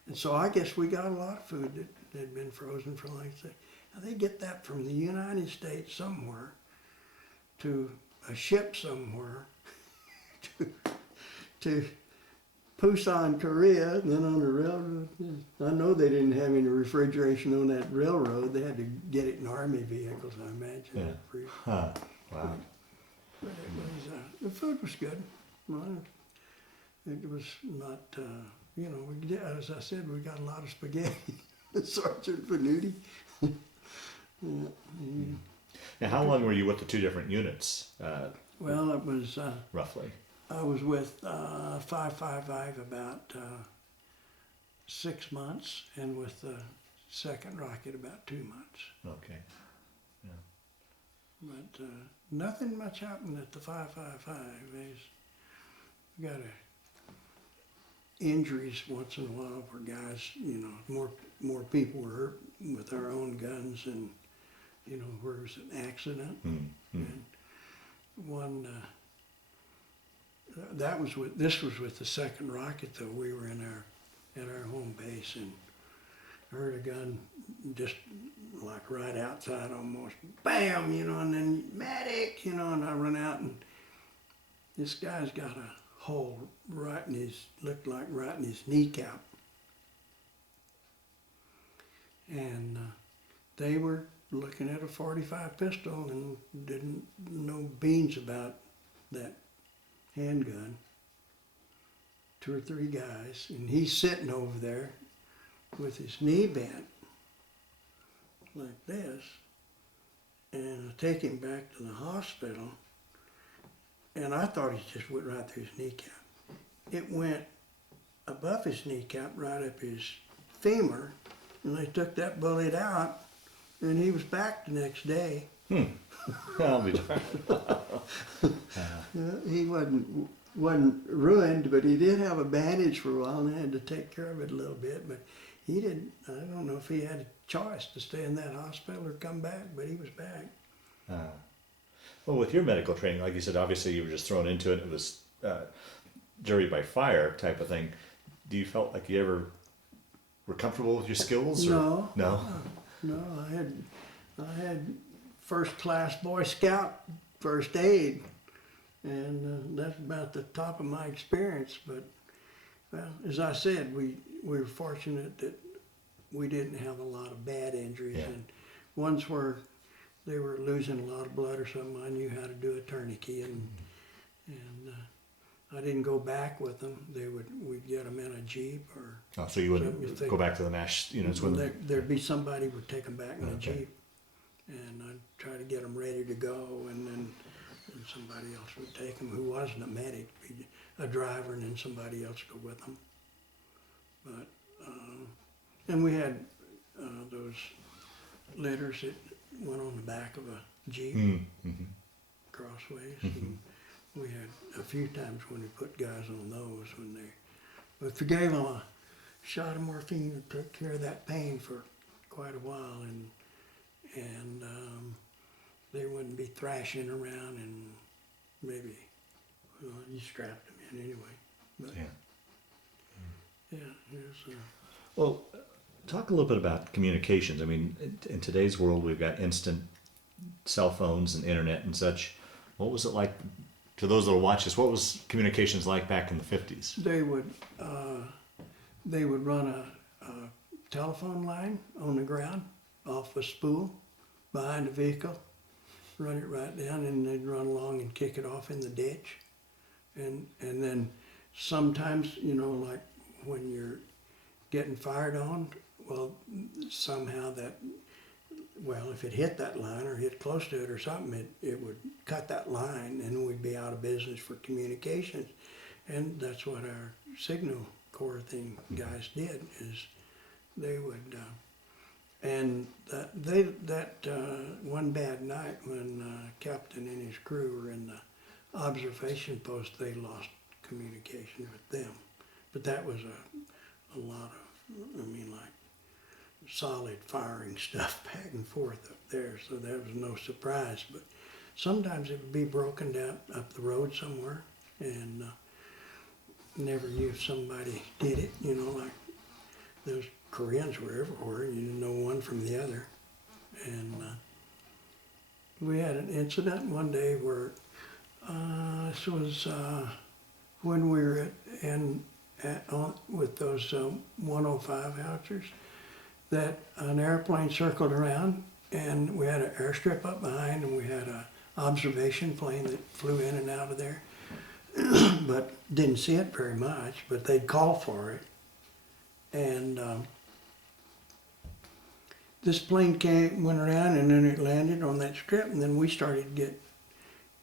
And so I guess we got a lot of food that had been frozen for like that. Now they get that from the United States somewhere to a ship somewhere to Busan, Korea, and then on the railroad. I know they didn't have any refrigeration on that railroad. They had to get it in army vehicles, I imagine. Yeah. Huh. Wow. But it was, the food was good. Well, it was not, you know, as I said, we got a lot of spaghetti. Sergeant Venuti. Yeah. Now, how long were you with the two different units, Well, it was, roughly? I was with 555 about 6 months, and with the second rocket about 2 months. Okay. Yeah. But nothing much happened at the 555. We got injuries once in a while where guys, you know, more people were hurt with our own guns, and you know, where it was an accident. And one, this was with the second rocket though. We were at our home base, and I heard a gun just like right outside almost, bam, you know, and then medic, you know, and I run out, and this guy's got a hole right in his, looked like right in his kneecap. And they were looking at a .45 pistol and didn't know beans about that handgun. 2 or 3 guys, and he's sitting over there with his knee bent like this, and I take him back to the hospital, and I thought he just went right through his kneecap. It went above his kneecap, right up his femur, and they took that bullet out, and he was back the next day. I'll be darned. He wasn't ruined, but he did have a bandage for a while, and I had to take care of it a little bit. But he didn't. I don't know if he had a choice to stay in that hospital or come back, but he was back. Well, with your medical training, like you said, obviously you were just thrown into it. It was jury by fire type of thing. Do you felt like you ever were comfortable with your skills? Or? No. I had first class Boy Scout first aid, and that's about the top of my experience. But well, as I said, we were fortunate that we didn't have a lot of bad injuries, and ones where they were losing a lot of blood or something, I knew how to do a tourniquet, and I didn't go back with them. We'd get them in a Jeep or. Oh, so you wouldn't go back to the MASH units when there'd be somebody would take them back in a Okay. Jeep, and I'd try to get them ready to go, and then somebody else would take them who wasn't a medic, be a driver, and then somebody else go with them. But and we had those litters that went on the back of a Jeep crossways. And we had a few times when we put guys on those but if you gave them a shot of morphine, it took care of that pain for quite a while, and they wouldn't be thrashing around, and maybe you strapped them in anyway. But here's Well, talk a little bit about communications. I mean, in today's world, we've got instant cell phones and internet and such. What was it like, to those that will watch this, what was communications like back in the 50s? They would run a telephone line on the ground off a spool behind a vehicle, run it right down, and they'd run along and kick it off in the ditch. And then sometimes, you know, like when you're getting fired on, well, somehow if it hit that line or hit close to it or something, it would cut that line, and we'd be out of business for communications. And that's what our signal corps guys did, is they would, And one bad night when Captain and his crew were in the observation post, they lost communication with them. But that was a lot of, I mean, like solid firing stuff back and forth up there, so that was no surprise. But sometimes it would be broken down up the road somewhere, and never knew if somebody did it, you know, like those Koreans were everywhere, you didn't know one from the other. And we had an incident one day where this was when we were with those 105 howitzers, that an airplane circled around, and we had an airstrip up behind, and we had an observation plane that flew in and out of there, but didn't see it very much, but they'd call for it. And this plane went around, and then it landed on that strip, and then we started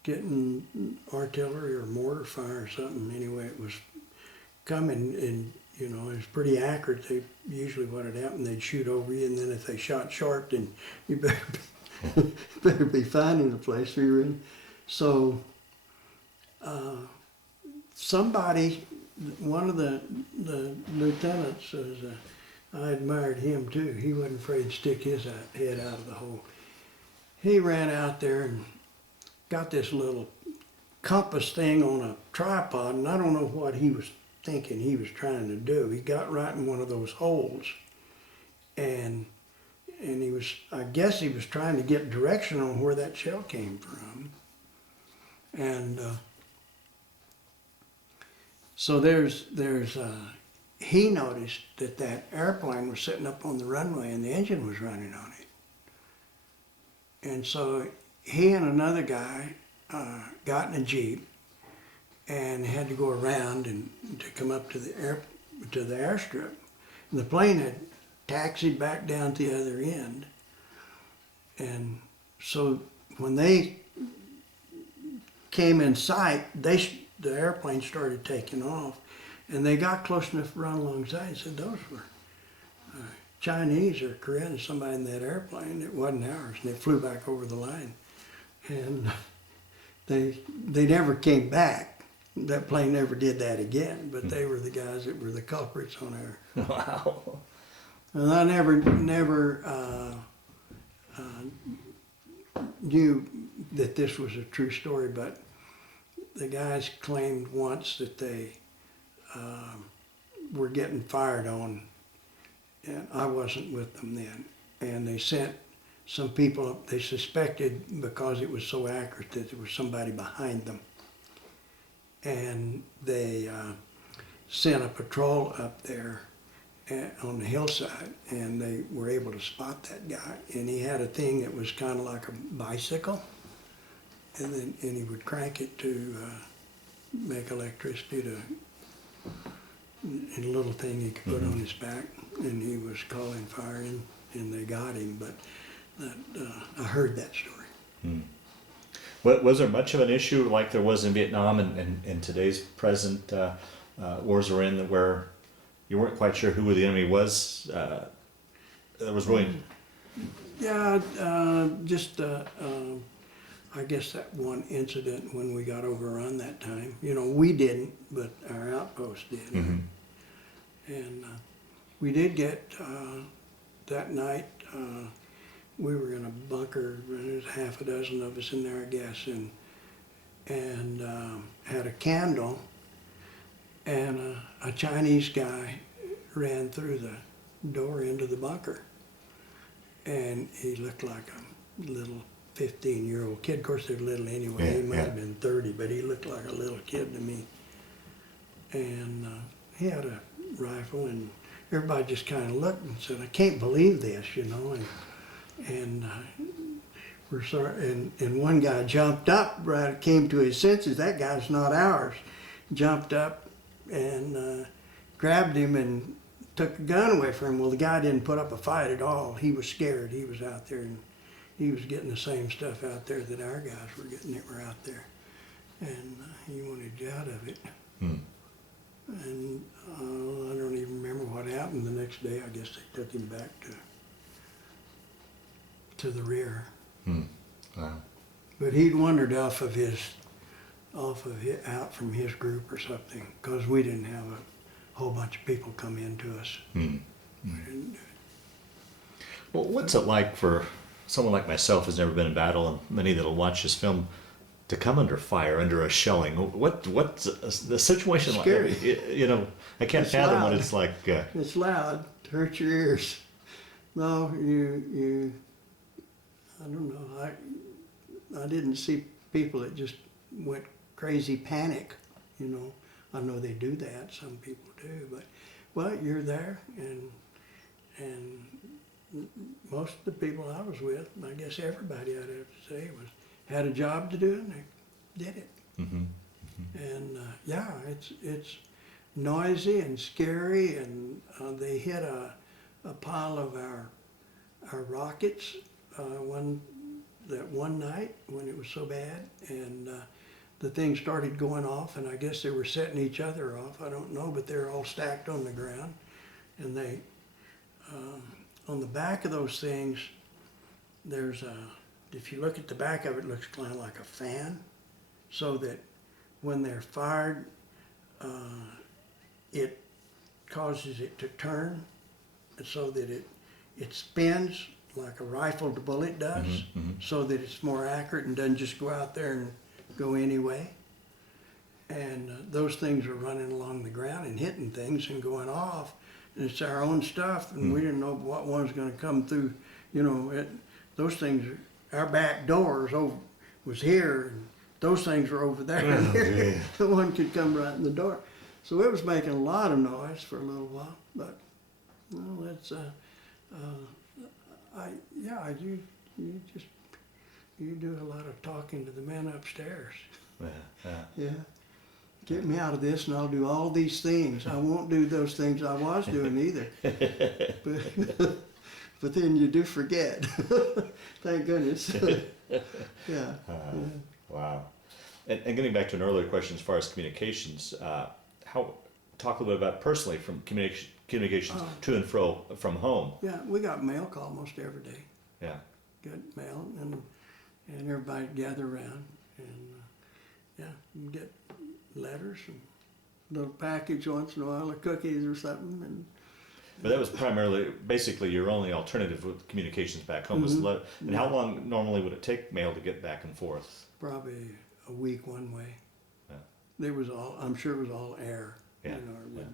getting artillery or mortar fire or something. Anyway, it was coming, and you know, it was pretty accurate. They usually what had happened, they'd shoot over you, and then if they shot short, then you better be finding the place we were in. So somebody, one of the lieutenants, I admired him too. He wasn't afraid to stick his head out of the hole. He ran out there and got this little compass thing on a tripod, and I don't know what he was thinking he was trying to do. He got right in one of those holes, and he was, I guess he was trying to get direction on where that shell came from. And so he noticed that airplane was sitting up on the runway and the engine was running on it. And so he and another guy got in a Jeep and had to go around and to come up to the airstrip. And the plane had taxied back down to the other end. And so when they came in sight, the airplane started taking off. And they got close enough to run alongside and said those were Chinese or Koreans, somebody in that airplane. It wasn't ours, and they flew back over the line. And they never came back. That plane never did that again, but they were the guys that were the culprits on our. Wow. And I never knew that this was a true story, but the guys claimed once that they were getting fired on, and I wasn't with them then. And they sent some people up, they suspected because it was so accurate that there was somebody behind them. And they sent a patrol up there on the hillside, and they were able to spot that guy. And he had a thing that was kind of like a bicycle, and he would crank it to make electricity to, and a little thing he could put on his back, and he was calling fire in, and they got him. But I heard that story. Was there much of an issue like there was in Vietnam and today's present wars we're in, where you weren't quite sure who the enemy was? There was really... Yeah, I guess that one incident when we got overrun that time. You know, we didn't, but our outpost did. And we did get, that night, we were in a bunker, and there's half a dozen of us in there, I guess, and had a candle, and a Chinese guy ran through the door into the bunker. And he looked like a little 15-year-old kid. Of course, they're little anyway. Yeah, he might have been 30, but he looked like a little kid to me. And he had a rifle, and everybody just kind of looked and said, "I can't believe this," you know. And we're sorry. And one guy jumped up, right, came to his senses. That guy's not ours. Jumped up and grabbed him and took the gun away from him. Well, the guy didn't put up a fight at all. He was scared. He was out there, and he was getting the same stuff out there that our guys were getting that were out there. And he wanted you out of it. And I don't even remember what happened the next day. I guess they took him back to to the rear. Wow. But he'd wandered out from his group or something, because we didn't have a whole bunch of people come into us. We didn't do it. Well, what's it like for someone like myself who's never been in battle, and many that'll watch this film, to come under fire, under a shelling? What's the situation Scary. like? You know, I can't It's fathom what loud. it's like. It's loud, it hurts your ears. No, you, I don't know, I didn't see people that just went crazy panic, you know. I know they do that, some people do, but, well, you're there, and most of the people I was with, I guess everybody I'd have to say, had a job to do, and they did it. And yeah, it's noisy and scary, and they hit a pile of our rockets one night when it was so bad, and the thing started going off, and I guess they were setting each other off. I don't know, but they're all stacked on the ground, and they on the back of those things, there's if you look at the back of it, it looks kind of like a fan, so that when they're fired, it causes it to turn, so that it spins like a rifled bullet does, so that it's more accurate and doesn't just go out there and go anyway. And those things are running along the ground and hitting things and going off. And it's our own stuff, and we didn't know what one's going to come through. You know, those things. Our back doors was here, and those things were over there. The one could come right in the door. So it was making a lot of noise for a little while. But no, that's you do a lot of talking to the men upstairs. Yeah. Get me out of this, and I'll do all these things. I won't do those things I was doing either. But then you do forget. Thank goodness. Yeah. Wow. And getting back to an earlier question as far as communications, talk a little bit about personally from communications to and fro from home. Yeah, we got mail almost every day. Yeah. Got mail, and everybody gather around, and you get letters and a little package once in a while of cookies or something. And but that was basically your only alternative with communications back home was letter. And how long normally would it take mail to get back and forth? Probably a week one way. Yeah. I'm sure it was all air. Yeah. You know, and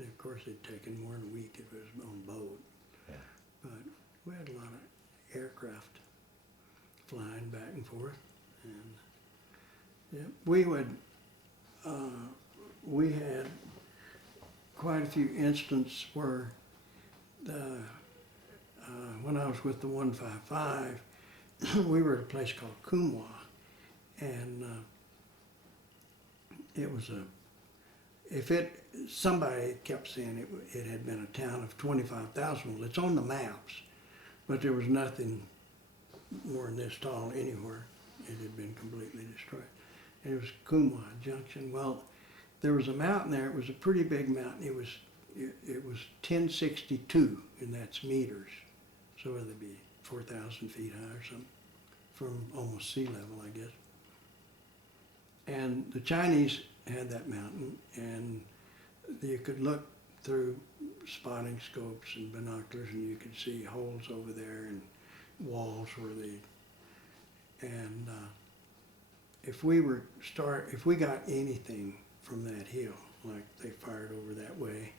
of course it'd taken more than a week if it was on boat. Yeah. But we had a lot of aircraft flying back and forth, and we had quite a few instances where when I was with the 155, we were at a place called Kumwa, and it was somebody kept saying it had been a town of 25,000. Well, it's on the maps, but there was nothing more than this tall anywhere. It had been completely destroyed. And it was Kumwa Junction. Well, there was a mountain there. It was a pretty big mountain. It was 1062, and that's meters. So it'd be 4,000 feet high or something, from almost sea level, I guess. And the Chinese had that mountain, and you could look through spotting scopes and binoculars, and you could see holes over there and walls and if we got anything from that hill, like they fired over that way,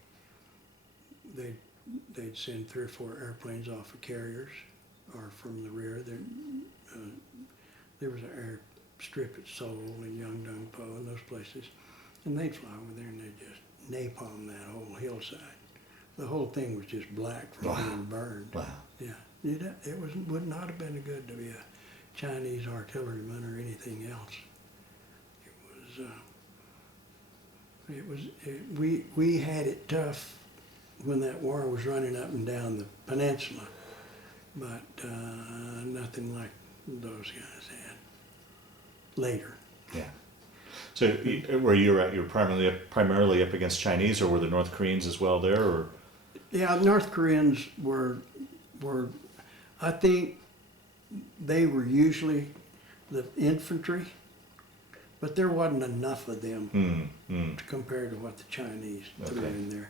they'd send 3 or 4 airplanes off of carriers or from the rear. There was an airstrip at Seoul and Yeongdong-po and those places, and they'd fly over there and they'd just napalm that whole hillside. The whole thing was just black from being burned. Wow. Yeah. It would not have been good to be a Chinese artilleryman or anything else. We had it tough when that war was running up and down the peninsula, but nothing like those guys had later. Yeah. So were you primarily up against Chinese, or were the North Koreans as well there, or? Yeah, North Koreans were I think they were usually the infantry, but there wasn't enough of them compared to what the Chinese threw Okay. in there.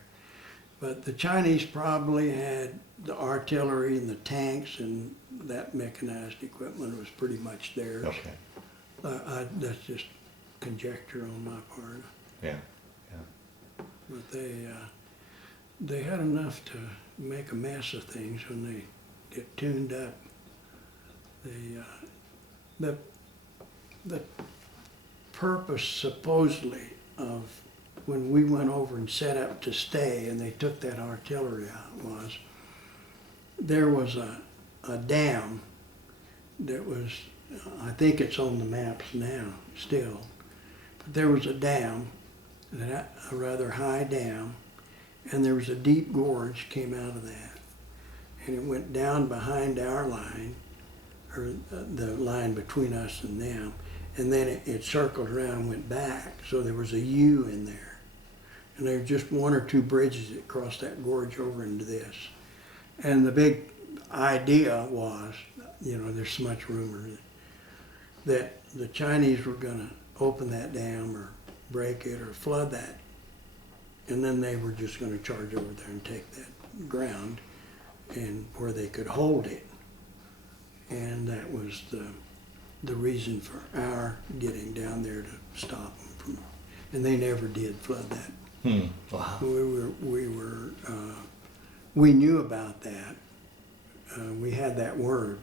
But the Chinese probably had the artillery and the tanks, and that mechanized equipment was pretty much theirs. Okay. That's just conjecture on my part. Yeah. But they had enough to make a mess of things when they get tuned up. The purpose supposedly of when we went over and set up to stay and they took that artillery out was there was a dam that was, I think it's on the maps now still, but there was a dam, a rather high dam, and there was a deep gorge came out of that, and it went down behind our line, or the line between us and them, and then it circled around and went back, so there was a U in there, and there were just one or two bridges that crossed that gorge over into this, and the big idea was, you know, there's so much rumor that the Chinese were going to open that dam or break it or flood that, and then they were just going to charge over there and take that ground and where they could hold it. And that was the reason for our getting down there to stop them from, and they never did flood that. Wow. We knew about that. We had that word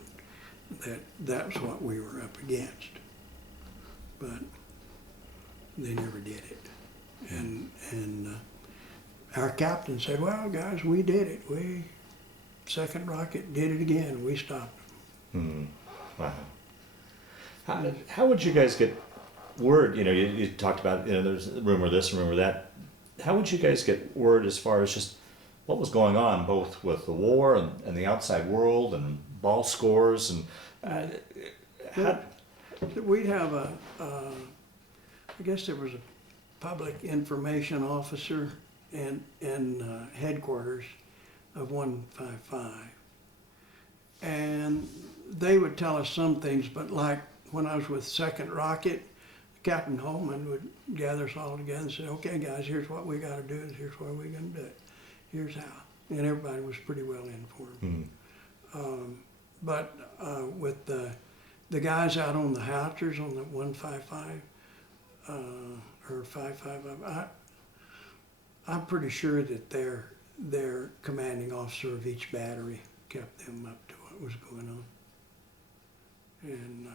that that's what we were up against, but they never did it. And our captain said, "Well, guys, we did it. We second rocket did it again. We stopped them." Wow. How would you guys get word? You know, you talked about, you know, there's rumor this and rumor that. How would you guys get word as far as just what was going on, both with the war and the outside world and ball scores and We'd have I guess there was a public information officer and headquarters of 155. And they would tell us some things, but like when I was with Second Rocket, Captain Holman would gather us all together and say, "Okay guys, here's what we gotta do, and here's why we're gonna do it. Here's how." And everybody was pretty well informed. But with the guys out on the howitzers on the 155 or 555, I'm pretty sure that their commanding officer of each battery kept them up to what was going on. And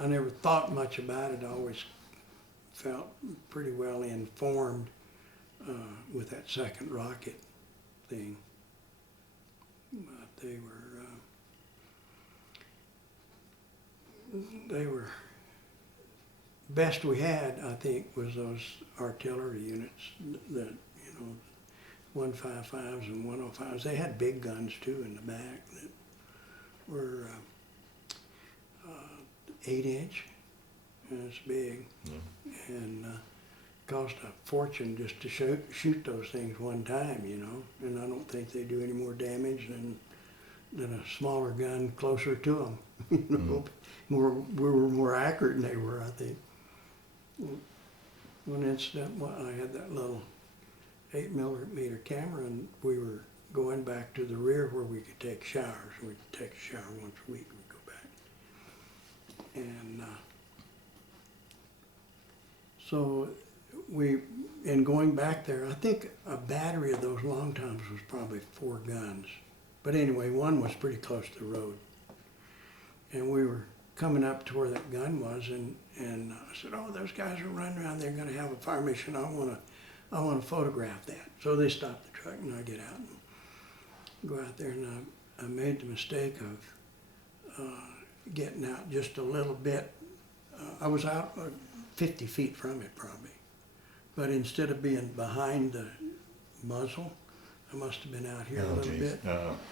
I never thought much about it. I always felt pretty well informed with that second rocket thing. But they were best we had, I think, was those artillery units that, you know, 155s and 105s. They had big guns too in the back that were 8-inch. It's big, and cost a fortune just to shoot those things one time, you know. And I don't think they do any more damage than a smaller gun closer to them. You know, we were more accurate than they were, I think. One incident, I had that little 8mm camera, and we were going back to the rear where we could take showers. We'd take a shower once a week. We'd go back, and so in going back there, I think a battery of those long toms was probably 4 guns. But anyway, one was pretty close to the road, and we were coming up to where that gun was, and I said, "Oh, those guys are running around. They're going to have a fire mission. I want to photograph that." So they stopped the truck, and I get out and go out there, and I made the mistake of getting out just a little bit. I was out 50 feet from it probably, but instead of being behind the muzzle, I must have been out here a little bit,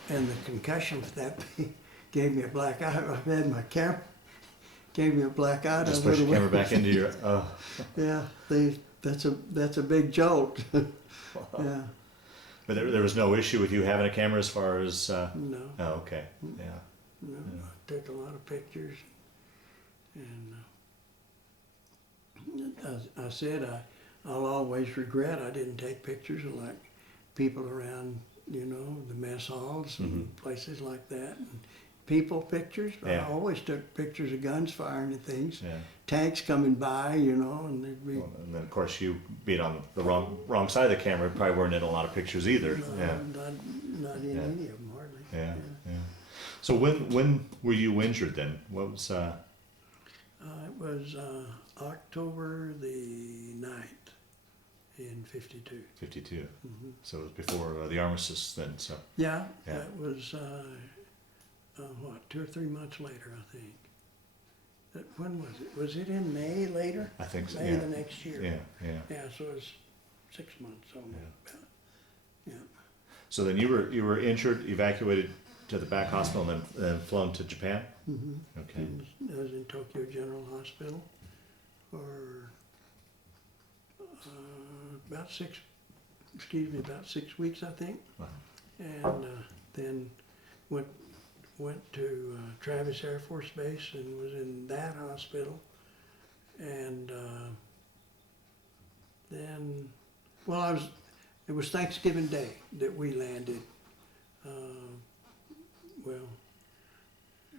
and the concussion for that thing gave me a black eye. I had my camera. Gave me a black eye. Just push the camera back into your. Yeah, that's a big jolt. Yeah. But there was no issue with you having a camera as far as. No. Oh, okay. Yeah. You know, Yeah. I took a lot of pictures, and as I said, I'll always regret I didn't take pictures of like people around, you know, the mess halls and places like that. And people pictures. Yeah. I always took pictures of guns firing and things. Yeah. Tanks coming by, you know, and they'd be. Well, and then of course you being on the wrong side of the camera probably weren't in a lot of pictures either. No, Yeah. not in Yeah. any of them hardly. Yeah. Yeah. So when were you injured then? What was It was October the 9th in 52. 52? So it was before the armistice then. So Yeah, Yeah. that was, what, 2 or 3 months later, I think. When was it? Was it in May later? I think so. May Yeah. the next year. Yeah. Yeah. Yeah, so it was 6 months almost. Yeah. So then you were injured, evacuated to the back hospital, and then flown to Japan. Mm-hmm. Okay. I was in Tokyo General Hospital for about 6 weeks, I think. Wow. And then went to Travis Air Force Base and was in that hospital. And then, well, it was Thanksgiving Day that we landed. Well,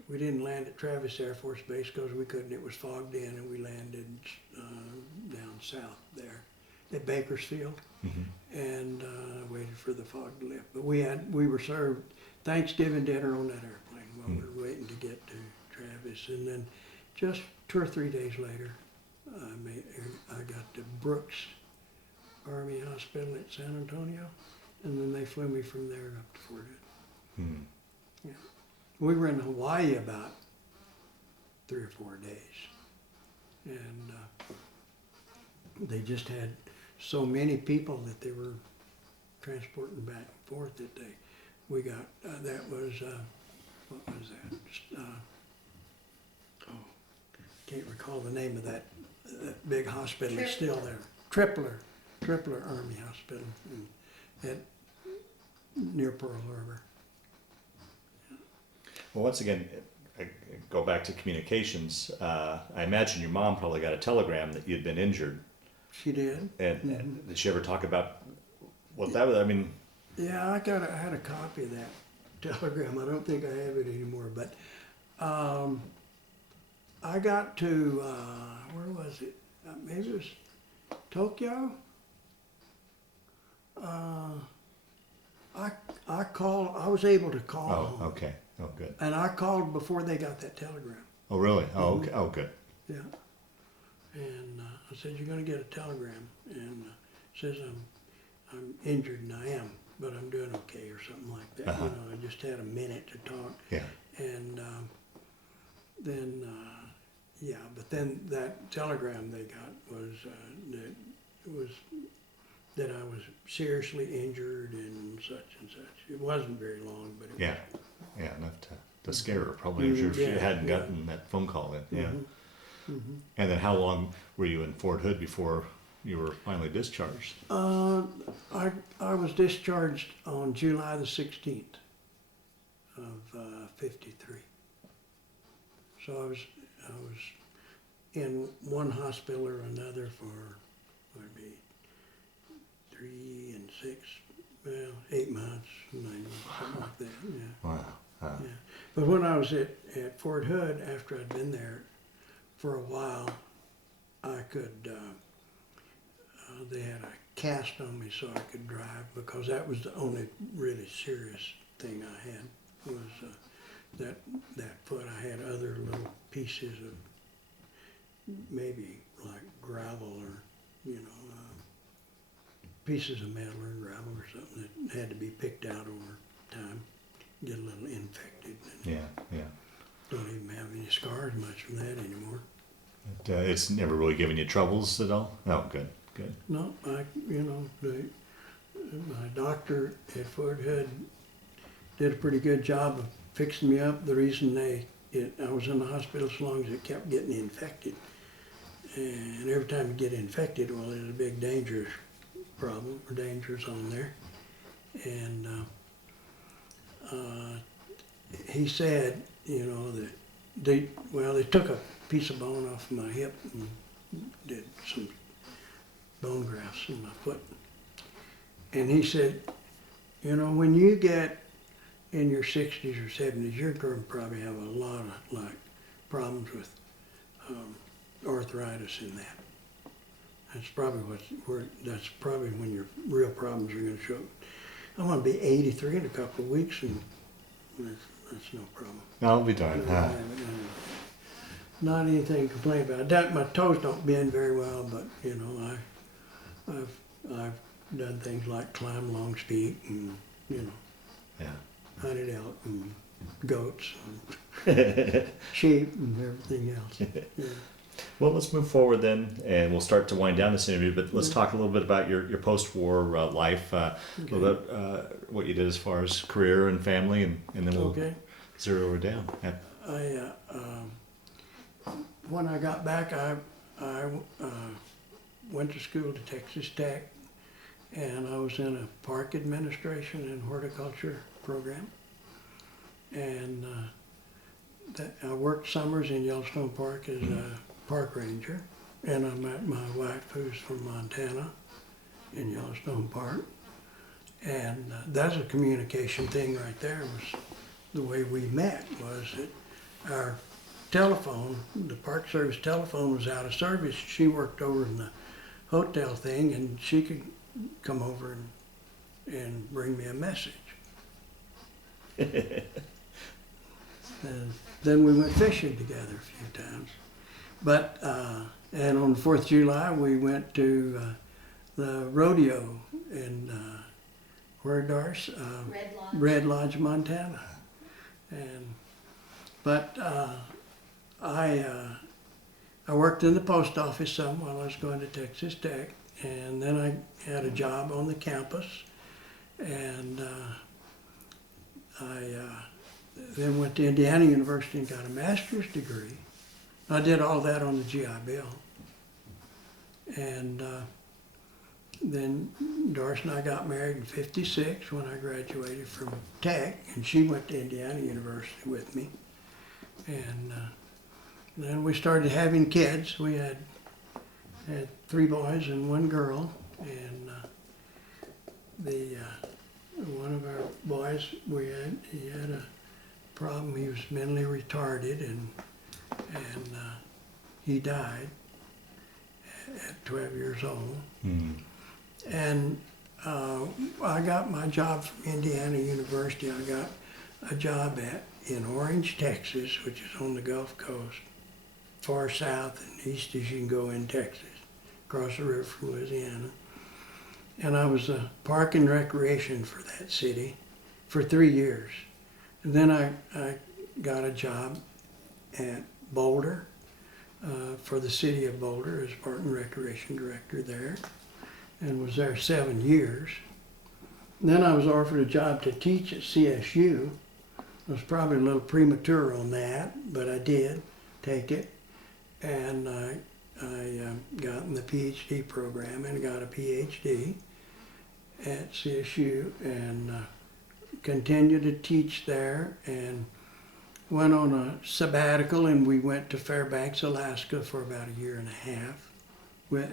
we didn't land at Travis Air Force Base because we couldn't. It was fogged in, and we landed down south there at Bakersfield, and waited for the fog to lift. But we were served Thanksgiving dinner on that airplane while we were waiting to get to Travis, and then just 2 or 3 days later, I got to Brooks Army Hospital at San Antonio, and then they flew me from there up to Fort Hood. Hmm. Yeah. We were in Hawaii about 3 or 4 days, and they just had so many people that they were transporting back and forth that we got, that was, what was that? Can't recall the name of that big hospital. It's still there. Tripler Army Hospital at near Pearl Harbor. Well, once again, I go back to communications. I imagine your mom probably got a telegram that you'd been injured. She did. And did she ever talk about what that was? I mean, Yeah, I had a copy of that telegram. I don't think I have it anymore, but I got to where was it? Maybe it was Tokyo. I called. I was able to call home, okay. Oh, good. and I called before they got that telegram. Oh, really? Oh, okay. Oh, good. Yeah, and I said, "You're going to get a telegram," and it says I'm injured, and I am, but I'm doing okay, or something like that. Uh-huh. You know, I just had a minute to talk, Yeah. and then but then that telegram they got was that I was seriously injured and such and such. It wasn't very long, but it Yeah. Yeah, enough to scare her probably if you Yeah, hadn't yeah. gotten that phone call in. Yeah. Mm-hmm. And then how long were you in Fort Hood before you were finally discharged? I was discharged on July the 16th of 53. So I was in one hospital or another for would be 3 and 6, 8 months, 9 months, something like that. Yeah. Wow. Yeah. But when I was at Fort Hood, after I'd been there for a while, I could, they had a cast on me so I could drive, because that was the only really serious thing I had was that foot. I had other little pieces of maybe like gravel or, pieces of metal or gravel or something that had to be picked out over time. Get a little infected. And Yeah. don't even have any scars much from that anymore. But, it's never really given you troubles at all? Oh, good. No, my doctor at Fort Hood did a pretty good job of fixing me up. The reason I was in the hospital so long as it kept getting infected. And every time you get infected, well, there's a big dangerous problem, or dangers on there. And he said you know, they took a piece of bone off my hip and did some bone grafts in my foot. And he said, you know, when you get in your 60s or 70s, you're going to probably have a lot of like problems with arthritis in that. That's probably that's probably when your real problems are going to show up. I'm going to be 83 in a couple of weeks, and that's no problem. I'll be darned. Not anything to complain about. That my toes don't bend very well, but you know, I've done things like climb Long Peak and you know, Yeah. hunted elk and goats and sheep and everything else. Yeah. Well, let's move forward then, and we'll start to wind down this interview. But let's talk a little bit about your post-war life, a little bit what you did as far as career and family, and then we'll zero her down. Yeah. When I got back, I went to school to Texas Tech, and I was in a park administration and horticulture program, and I worked summers in Yellowstone Park as a park ranger, and I met my wife, who's from Montana, in Yellowstone Park, and that's a communication thing right there. Was the way we met was that our telephone, the Park Service telephone, was out of service. She worked over in the hotel thing, and she could come over and bring me a message. And then we went fishing together a few times. But, and on the 4th of July, we went to the rodeo in, where, Doris? Red Lodge, Montana. But I worked in the post office some while I was going to Texas Tech, and then I had a job on the campus, and I then went to Indiana University and got a master's degree. I did all that on the GI Bill. And then Doris and I got married in '56 when I graduated from Tech, and she went to Indiana University with me. And then we started having kids. We had 3 boys and 1 girl, and one of our boys, he had a problem. He was mentally retarded, and he died at 12 years old. And I got my job from Indiana University. I got a job in Orange, Texas, which is on the Gulf Coast, far south and east as you can go in Texas, across the river from Louisiana. And I was a park and recreation for that city for 3 years. And then I got a job at Boulder for the city of Boulder as park and recreation director there, and was there 7 years. And then I was offered a job to teach at CSU. I was probably a little premature on that, but I did take it. And I got in the PhD program and got a PhD at CSU, and continued to teach there, and went on a sabbatical, and we went to Fairbanks, Alaska for about 1.5 years,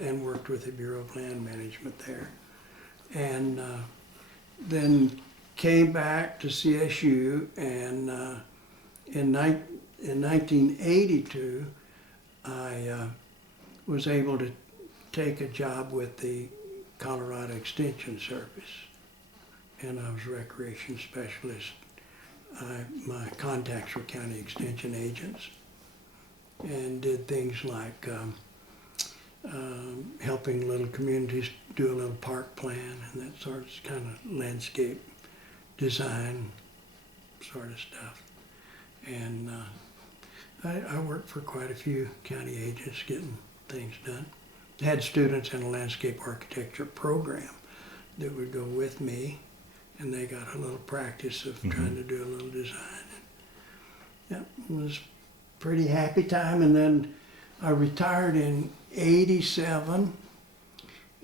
and worked with the Bureau of Land Management there. And then came back to CSU, and in 1982, I was able to take a job with the Colorado Extension Service, and I was recreation specialist. My contacts were county extension agents, and did things like helping little communities do a little park plan and that sort of kind of landscape design sort of stuff. And I worked for quite a few county agents getting things done. Had students in a landscape architecture program that would go with me, and they got a little practice of trying to do a little design. Yeah, it was a pretty happy time. And then I retired in '87,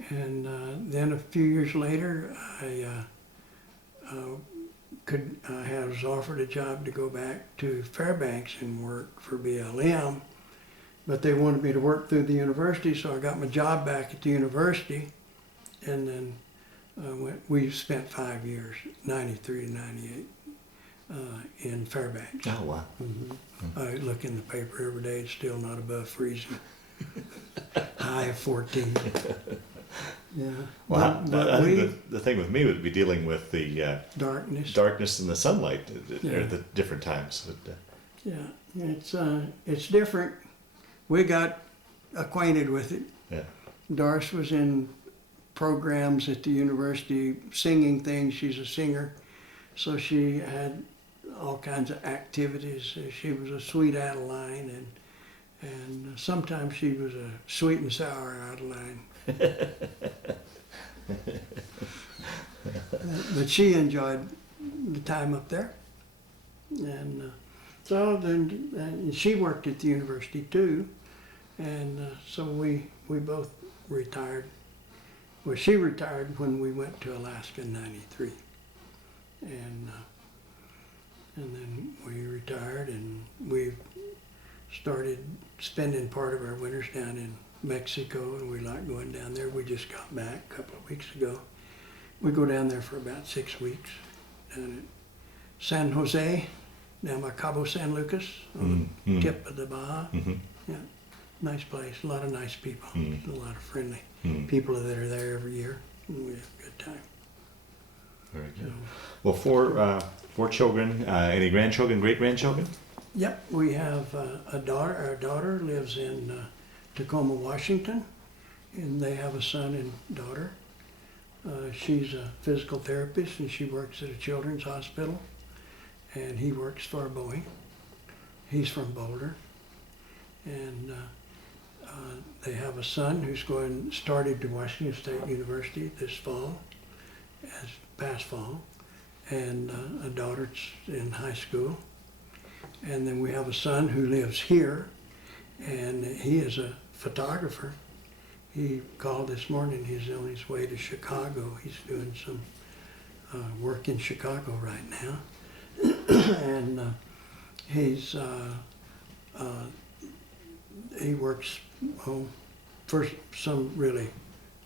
and then a few years later, I I was offered a job to go back to Fairbanks and work for BLM, but they wanted me to work through the university, so I got my job back at the university, and then we spent 5 years, 93 to 98, in Fairbanks. Oh, wow. I look in the paper every day, it's still not above freezing. High of 14. Yeah. Well, But I we, think the thing with me would be dealing with the darkness. and the sunlight Yeah. at the different times. But, Yeah, it's different. We got acquainted with it. yeah. Doris was in programs at the university, singing things. She's a singer, so she had all kinds of activities. She was a sweet Adeline, and sometimes she was a sweet and sour Adeline. But she enjoyed the time up there, and so then and she worked at the university too, and so we both retired. Well, she retired when we went to Alaska in '93, and then we retired, and we started spending part of our winters down in Mexico, and we like going down there. We just got back a couple of weeks ago. We go down there for about 6 weeks, down at San Jose, down by Cabo San Lucas, on the tip of the Baja. Yeah, nice place, a lot of nice people, a lot of friendly people that are there every year, and we have a good time. Very good. Well, four children, any grandchildren, great-grandchildren? Yep, we have a daughter. Our daughter lives in Tacoma, Washington, and they have a son and daughter. She's a physical therapist, and she works at a children's hospital, and he works for Boeing. He's from Boulder, and they have a son who's started to Washington State University this fall, past fall, and a daughter in high school. And then we have a son who lives here, and he is a photographer. He called this morning. He's on his way to Chicago. He's doing some work in Chicago right now. And he works for some really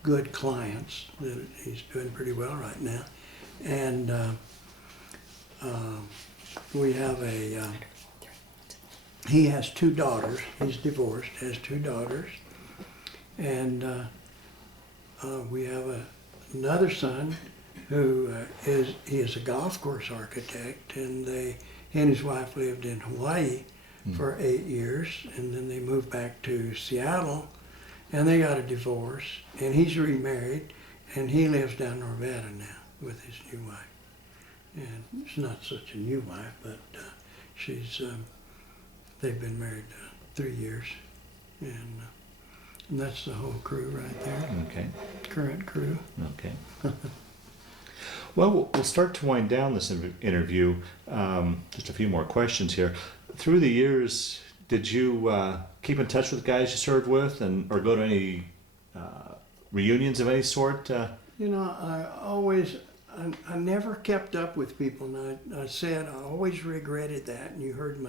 good clients that he's doing pretty well right now. And we have he has 2 daughters. He's divorced, has 2 daughters. And we have another son who is a golf course architect, and he and his wife lived in Hawaii for 8 years, and then they moved back to Seattle, and they got a divorce, and he's remarried, and he lives down in Nevada now with his new wife. And it's not such a new wife, but they've been married 3 years, and that's the whole crew right there. Okay. Current crew. Okay. Well, we'll start to wind down this interview. Just a few more questions here. Through the years, did you keep in touch with guys you served with, or go to any reunions of any sort? You know, I never kept up with people, and I said I always regretted that. And you heard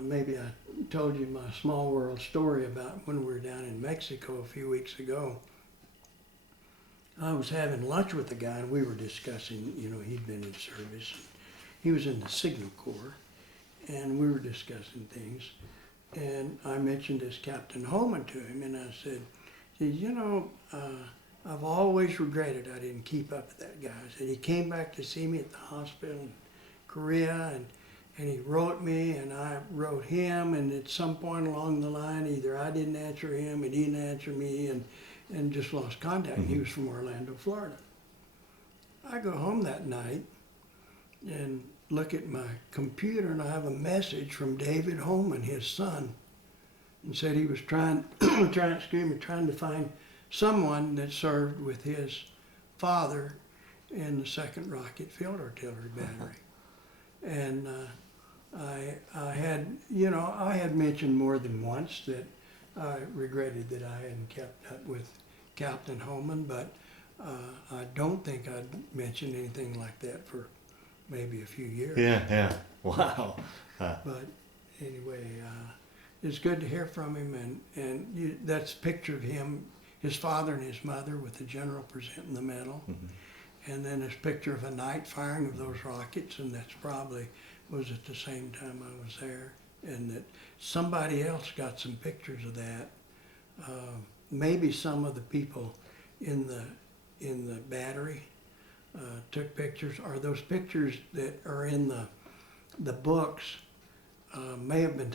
maybe I told you my small world story about when we were down in Mexico a few weeks ago. I was having lunch with a guy, and we were discussing, he'd been in service. He was in the Signal Corps, and we were discussing things. And I mentioned this Captain Holman to him, and I said, I've always regretted I didn't keep up with that guy. I said, he came back to see me at the hospital in Korea, and he wrote me, and I wrote him, and at some point along the line, either I didn't answer him, he didn't answer me, and just lost contact. He was from Orlando, Florida. I go home that night and look at my computer, and I have a message from David Holman, his son, and said he was trying to find someone that served with his father in the 2nd Rocket Field Artillery Battalion. And I had mentioned more than once that I regretted that I hadn't kept up with Captain Holman, but I don't think I'd mentioned anything like that for maybe a few years. Yeah. Wow. But anyway, it's good to hear from him, and that's a picture of him, his father and his mother with the general presenting the medal. And then this picture of a night firing of those rockets, and that's probably was at the same time I was there. And that somebody else got some pictures of that. Maybe some of the people in the battery took pictures, or those pictures that are in the books may have been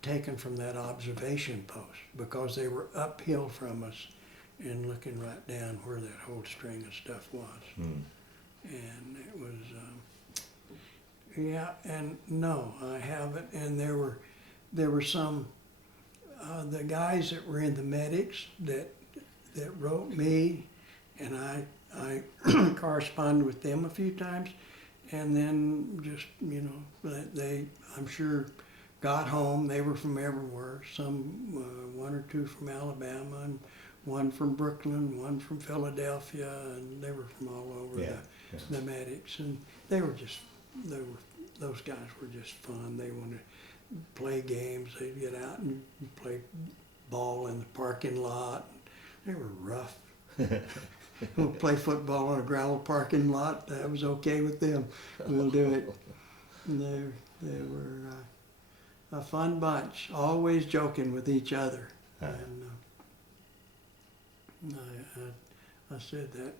taken from that observation post, because they were uphill from us and looking right down where that whole string of stuff was. And it was, yeah, and no, I haven't. And there were some, the guys that were in the medics that wrote me, and I corresponded with them a few times, and then just, you know, they, I'm sure, got home. They were from everywhere, some, one or two from Alabama, and one from Brooklyn, one from Philadelphia, and they were from all over the medics, and those guys were just fun. They wanted to play games. They'd get out and play ball in the parking lot. They were rough. We'll play football on a gravel parking lot. That was okay with them. We'll do it. And they were a fun bunch, always joking with each other. And I said that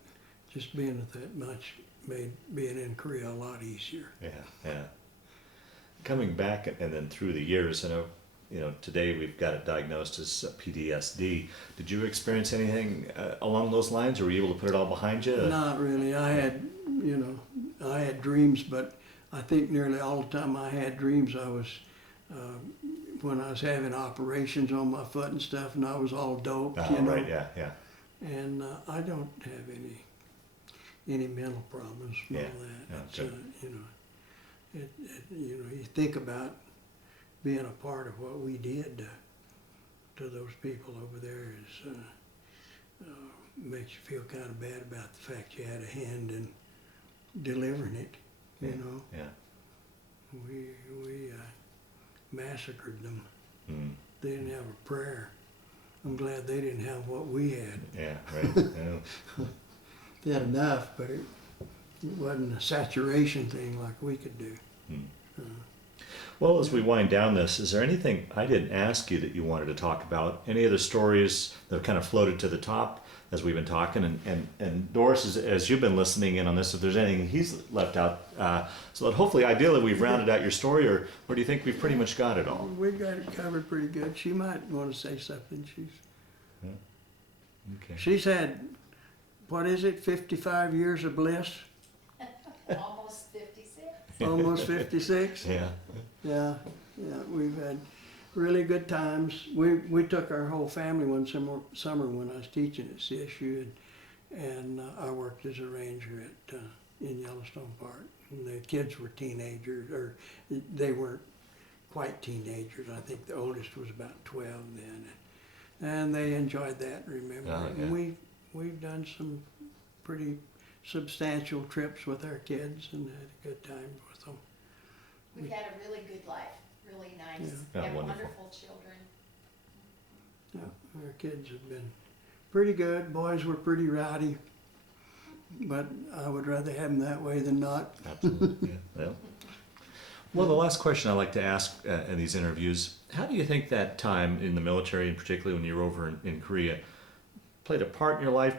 just being with that bunch made being in Korea a lot easier. Yeah. Coming back and then through the years, I know, you know, today we've got it diagnosed as PTSD. Did you experience anything along those lines, or were you able to put it all behind you? Not really. I had dreams, but I think nearly all the time I had dreams, I was, when I was having operations on my foot and stuff, and I was all doped, you know. Right, yeah. And I don't have any mental problems from all that. It's, you know, you think about being a part of what we did to those people over there is makes you feel kind of bad about the fact you had a hand in delivering it. You know. Yeah. We massacred them. They didn't have a prayer. I'm glad they didn't have what we had. Yeah, right. Yeah. They had enough, but it wasn't a saturation thing like we could do. Well, as we wind down this, is there anything I didn't ask you that you wanted to talk about? Any other stories that have kind of floated to the top as we've been talking? And Doris, as you've been listening in on this, if there's anything he's left out, so that hopefully, ideally, we've rounded out your story, or do you think we've pretty much got it all? We got it covered pretty good. She might want to say something. Okay. She's had, what is it, 55 years of bliss? Almost 56. Almost 56? Yeah. Yeah, we've had really good times. We took our whole family one summer when I was teaching at CSU, and I worked as a ranger in Yellowstone Park. And the kids were teenagers, or they weren't quite teenagers. I think the oldest was about 12 then, and they enjoyed that. Remember, and we've done some pretty substantial trips with our kids and had a good time with them. We've had a really good life, really nice, Yeah, and wonderful. wonderful children. Yeah, our kids have been pretty good. Boys were pretty rowdy, but I would rather have them that way than not. Absolutely. Yeah. Well, the last question I like to ask in these interviews, how do you think that time in the military, and particularly when you were over in Korea, played a part in your life,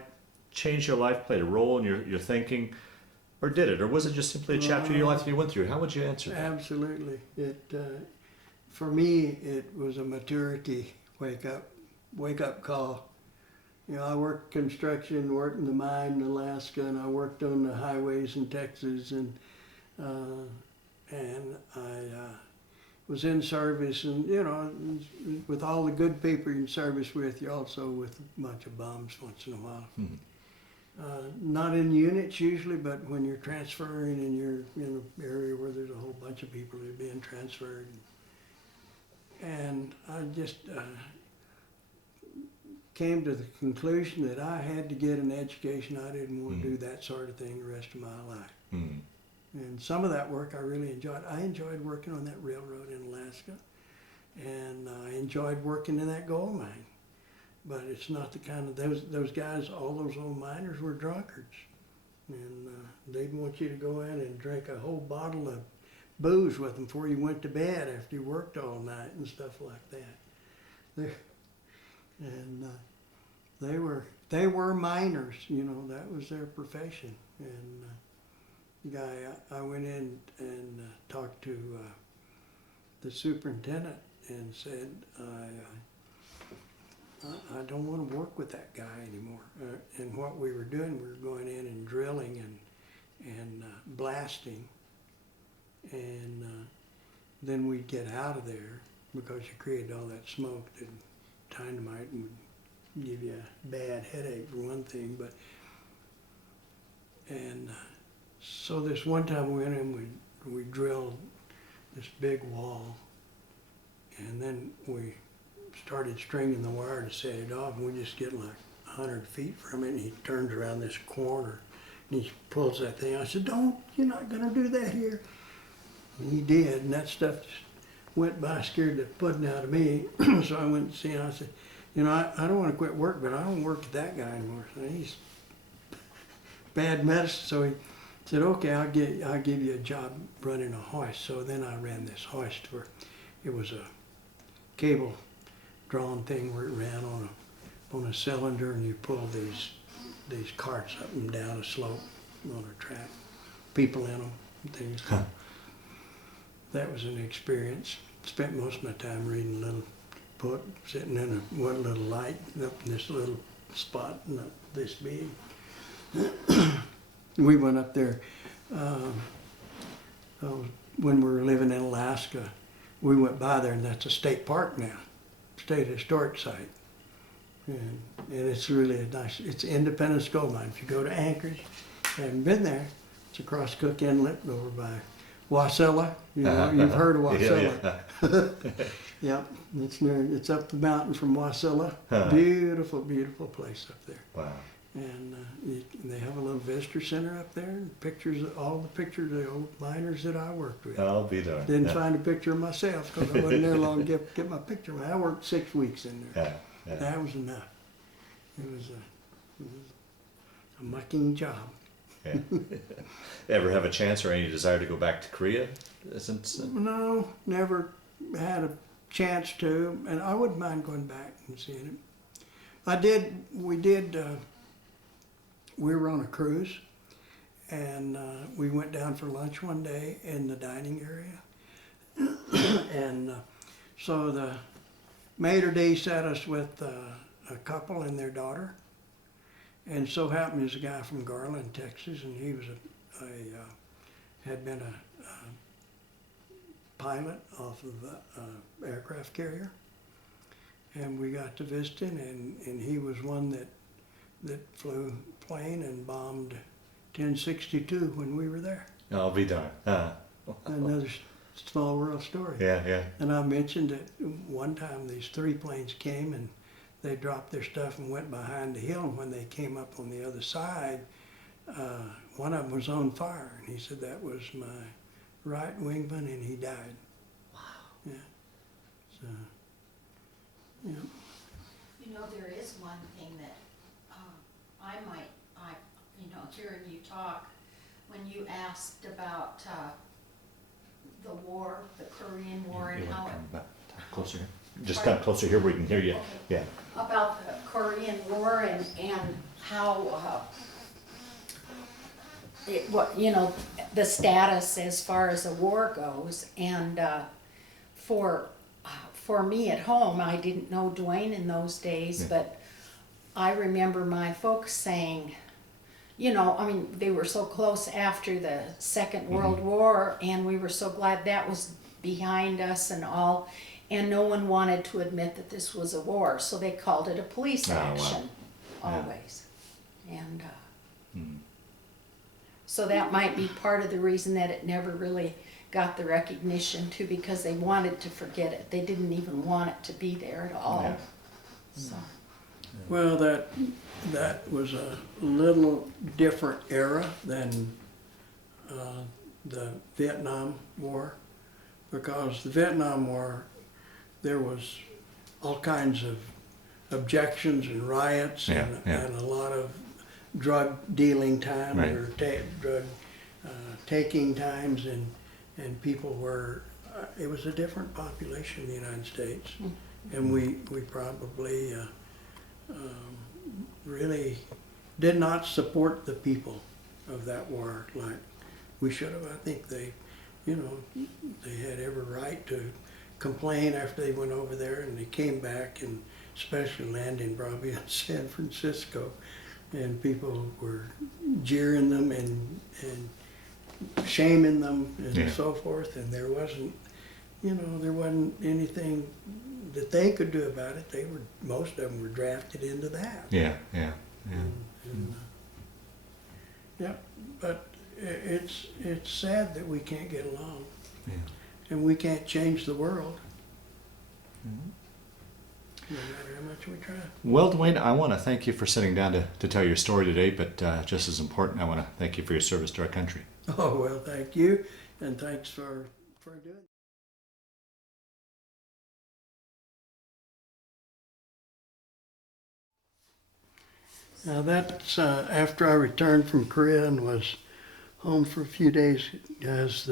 changed your life, played a role in your thinking, or did it? Or was it just simply a chapter of your life that you went through? How would you answer that? Absolutely. For me, it was a maturity wake up call. You know, I worked construction, worked in the mine in Alaska, and I worked on the highways in Texas, and I was in service, and you know, with all the good people you're in service with, you're also with a bunch of bums once in a while. Not in units usually, but when you're transferring and you're in an area where there's a whole bunch of people that are being transferred. And I just came to the conclusion that I had to get an education. I didn't want to do that sort of thing the rest of my life. And some of that work I really enjoyed. I enjoyed working on that railroad in Alaska, and I enjoyed working in that gold mine. But it's not the kind of, those guys, all those old miners were drunkards. And they'd want you to go in and drink a whole bottle of booze with them before you went to bed after you worked all night and stuff like that. They were miners, you know, that was their profession. And the guy, I went in and talked to the superintendent and said, I don't want to work with that guy anymore. And what we were doing, we were going in and drilling and blasting. And then we'd get out of there because you created all that smoke that dynamite would give you a bad headache for one thing. So this one time we went in, we drilled this big wall, and then we started stringing the wire to set it off, and we just get like 100 feet from it, and he turns around this corner, and he pulls that thing. I said, you're not gonna do that here. And he did, and that stuff just went by, scared the pudding out of me. So I went to see him, I said, you know, I don't wanna quit work, but I don't work with that guy anymore. So he's bad medicine. So he said, okay, I'll give you a job running a hoist. So then I ran this hoist where it was a cable drawn thing where it ran on a cylinder, and you pull these carts up and down a slope on a track, people in them and things. That was an experience. Spent most of my time reading a little book, sitting in one little light up in this little spot, not this big. We went up there when we were living in Alaska. We went by there, and that's a state park now, state historic site. And it's really a nice, it's Independence Gold Mine. If you go to Anchorage, you haven't been there, it's across Cook Inlet over by Wasilla. You know, you've heard of Wasilla. Yeah. Yep, it's up the mountain from Wasilla. Beautiful, beautiful place up there. Wow. And they have a little visitor center up there, and all the pictures of the old miners that I worked with. I'll be there. Didn't find a picture of myself because I wasn't there long to get my picture. I worked 6 weeks in there. Yeah. That was enough. It was a mucking job. Yeah. Ever have a chance or any desire to go back to Korea since? No, never had a chance to, and I wouldn't mind going back and seeing it. We were on a cruise, and we went down for lunch one day in the dining area. And so the maitre d' sat us with a couple and their daughter. And so happened there's a guy from Garland, Texas, and he was had been a pilot off of an aircraft carrier. And we got to visit him, and he was one that flew plane and bombed 1062 when we were there. I'll be darned. Another small world story. Yeah. And I mentioned that one time these 3 planes came and they dropped their stuff and went behind the hill, and when they came up on the other side, one of them was on fire, and he said that was my right wingman, and he died. Wow. Yeah. So, yeah. You know, there is one thing that hearing you talk, when you asked about the war, the Korean War, and how it... Closer. Just come closer here where we can hear you. Okay. Yeah. About the Korean War and how the status as far as the war goes. And for me at home, I didn't know Dwain in those days, but I remember my folks saying, they were so close after the Second World War, and we were so glad that was behind us and all. And no one wanted to admit that this was a war, so they called it a police action, always. And so that might be part of the reason that it never really got the recognition too, because they wanted to forget it. They didn't even want it to be there at all. Yeah. So. Well, that was a little different era than the Vietnam War, because the Vietnam War, there was all kinds of objections and riots Yeah, and, yeah. and a lot of drug dealing times Right. or drug taking times, and people were, it was a different population in the United States. And we probably really did not support the people of that war like we should have. I think they, you know, they had every right to complain after they went over there, and they came back, and especially landing probably in San Francisco, and people were jeering them and shaming them and Yeah. so forth, and there wasn't, you know, there wasn't anything that they could do about it. They were, most of them were drafted into that. Yeah, yeah, yeah. And, yeah, but it's sad that we can't get along, Yeah. and we can't change the world, no matter how much we try. Well, Dwayne, I want to thank you for sitting down to tell your story today, but just as important, I want to thank you for your service to our country. Oh, well, thank you, and thanks for doing it. Now that's after I returned from Korea and was home for a few days, as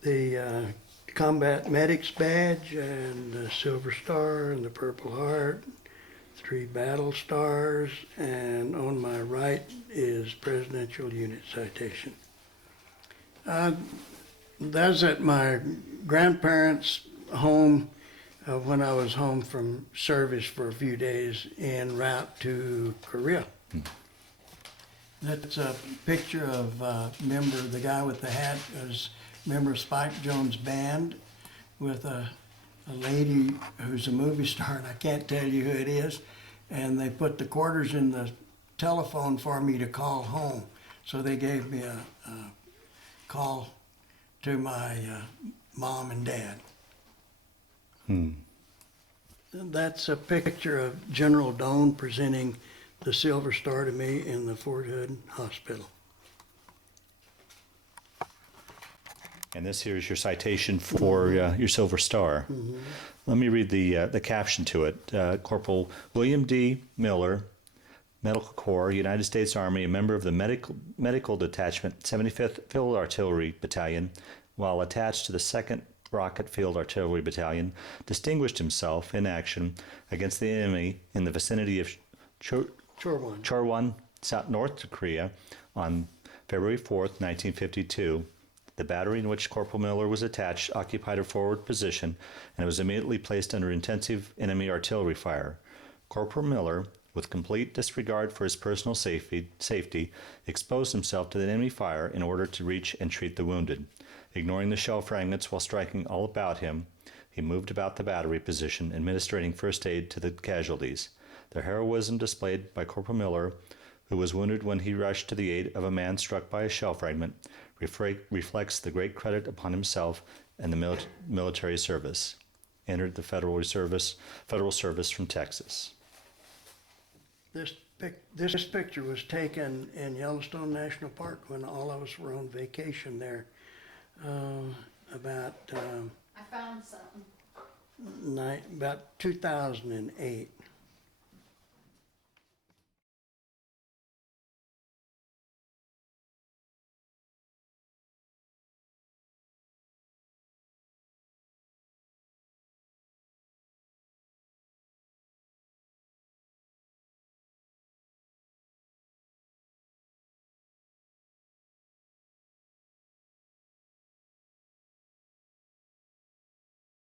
the Combat Medics Badge and the Silver Star and the Purple Heart, 3 Battle Stars, and on my right is Presidential Unit Citation. That's at my grandparents' home when I was home from service for a few days en route to Korea. That's a picture of member, the guy with the hat was member of Spike Jones' band, with a lady who's a movie star, and I can't tell you who it is, and they put the quarters in the telephone for me to call home. So they gave me a call to my mom and dad. That's a picture of General Doan presenting the Silver Star to me in the Fort Hood Hospital. And this here is your citation for your Silver Star. Let me read the caption to it. Corporal William D. Miller, Medical Corps, United States Army, a member of the Medical Detachment, 75th Field Artillery Battalion, while attached to the 2nd Rocket Field Artillery Battalion, distinguished himself in action against the enemy in the vicinity of Chorwon, North Korea, on February 4th, 1952. The battery in which Corporal Miller was attached occupied a forward position and was immediately placed under intensive enemy artillery fire. Corporal Miller, with complete disregard for his personal safety, exposed himself to the enemy fire in order to reach and treat the wounded. Ignoring the shell fragments while striking all about him, he moved about the battery position, administering first aid to the casualties. The heroism displayed by Corporal Miller, who was wounded when he rushed to the aid of a man struck by a shell fragment, reflects the great credit upon himself and the military service. Entered the federal service from Texas. This picture was taken in Yellowstone National Park when all of us were on vacation there. I found something. About 2008.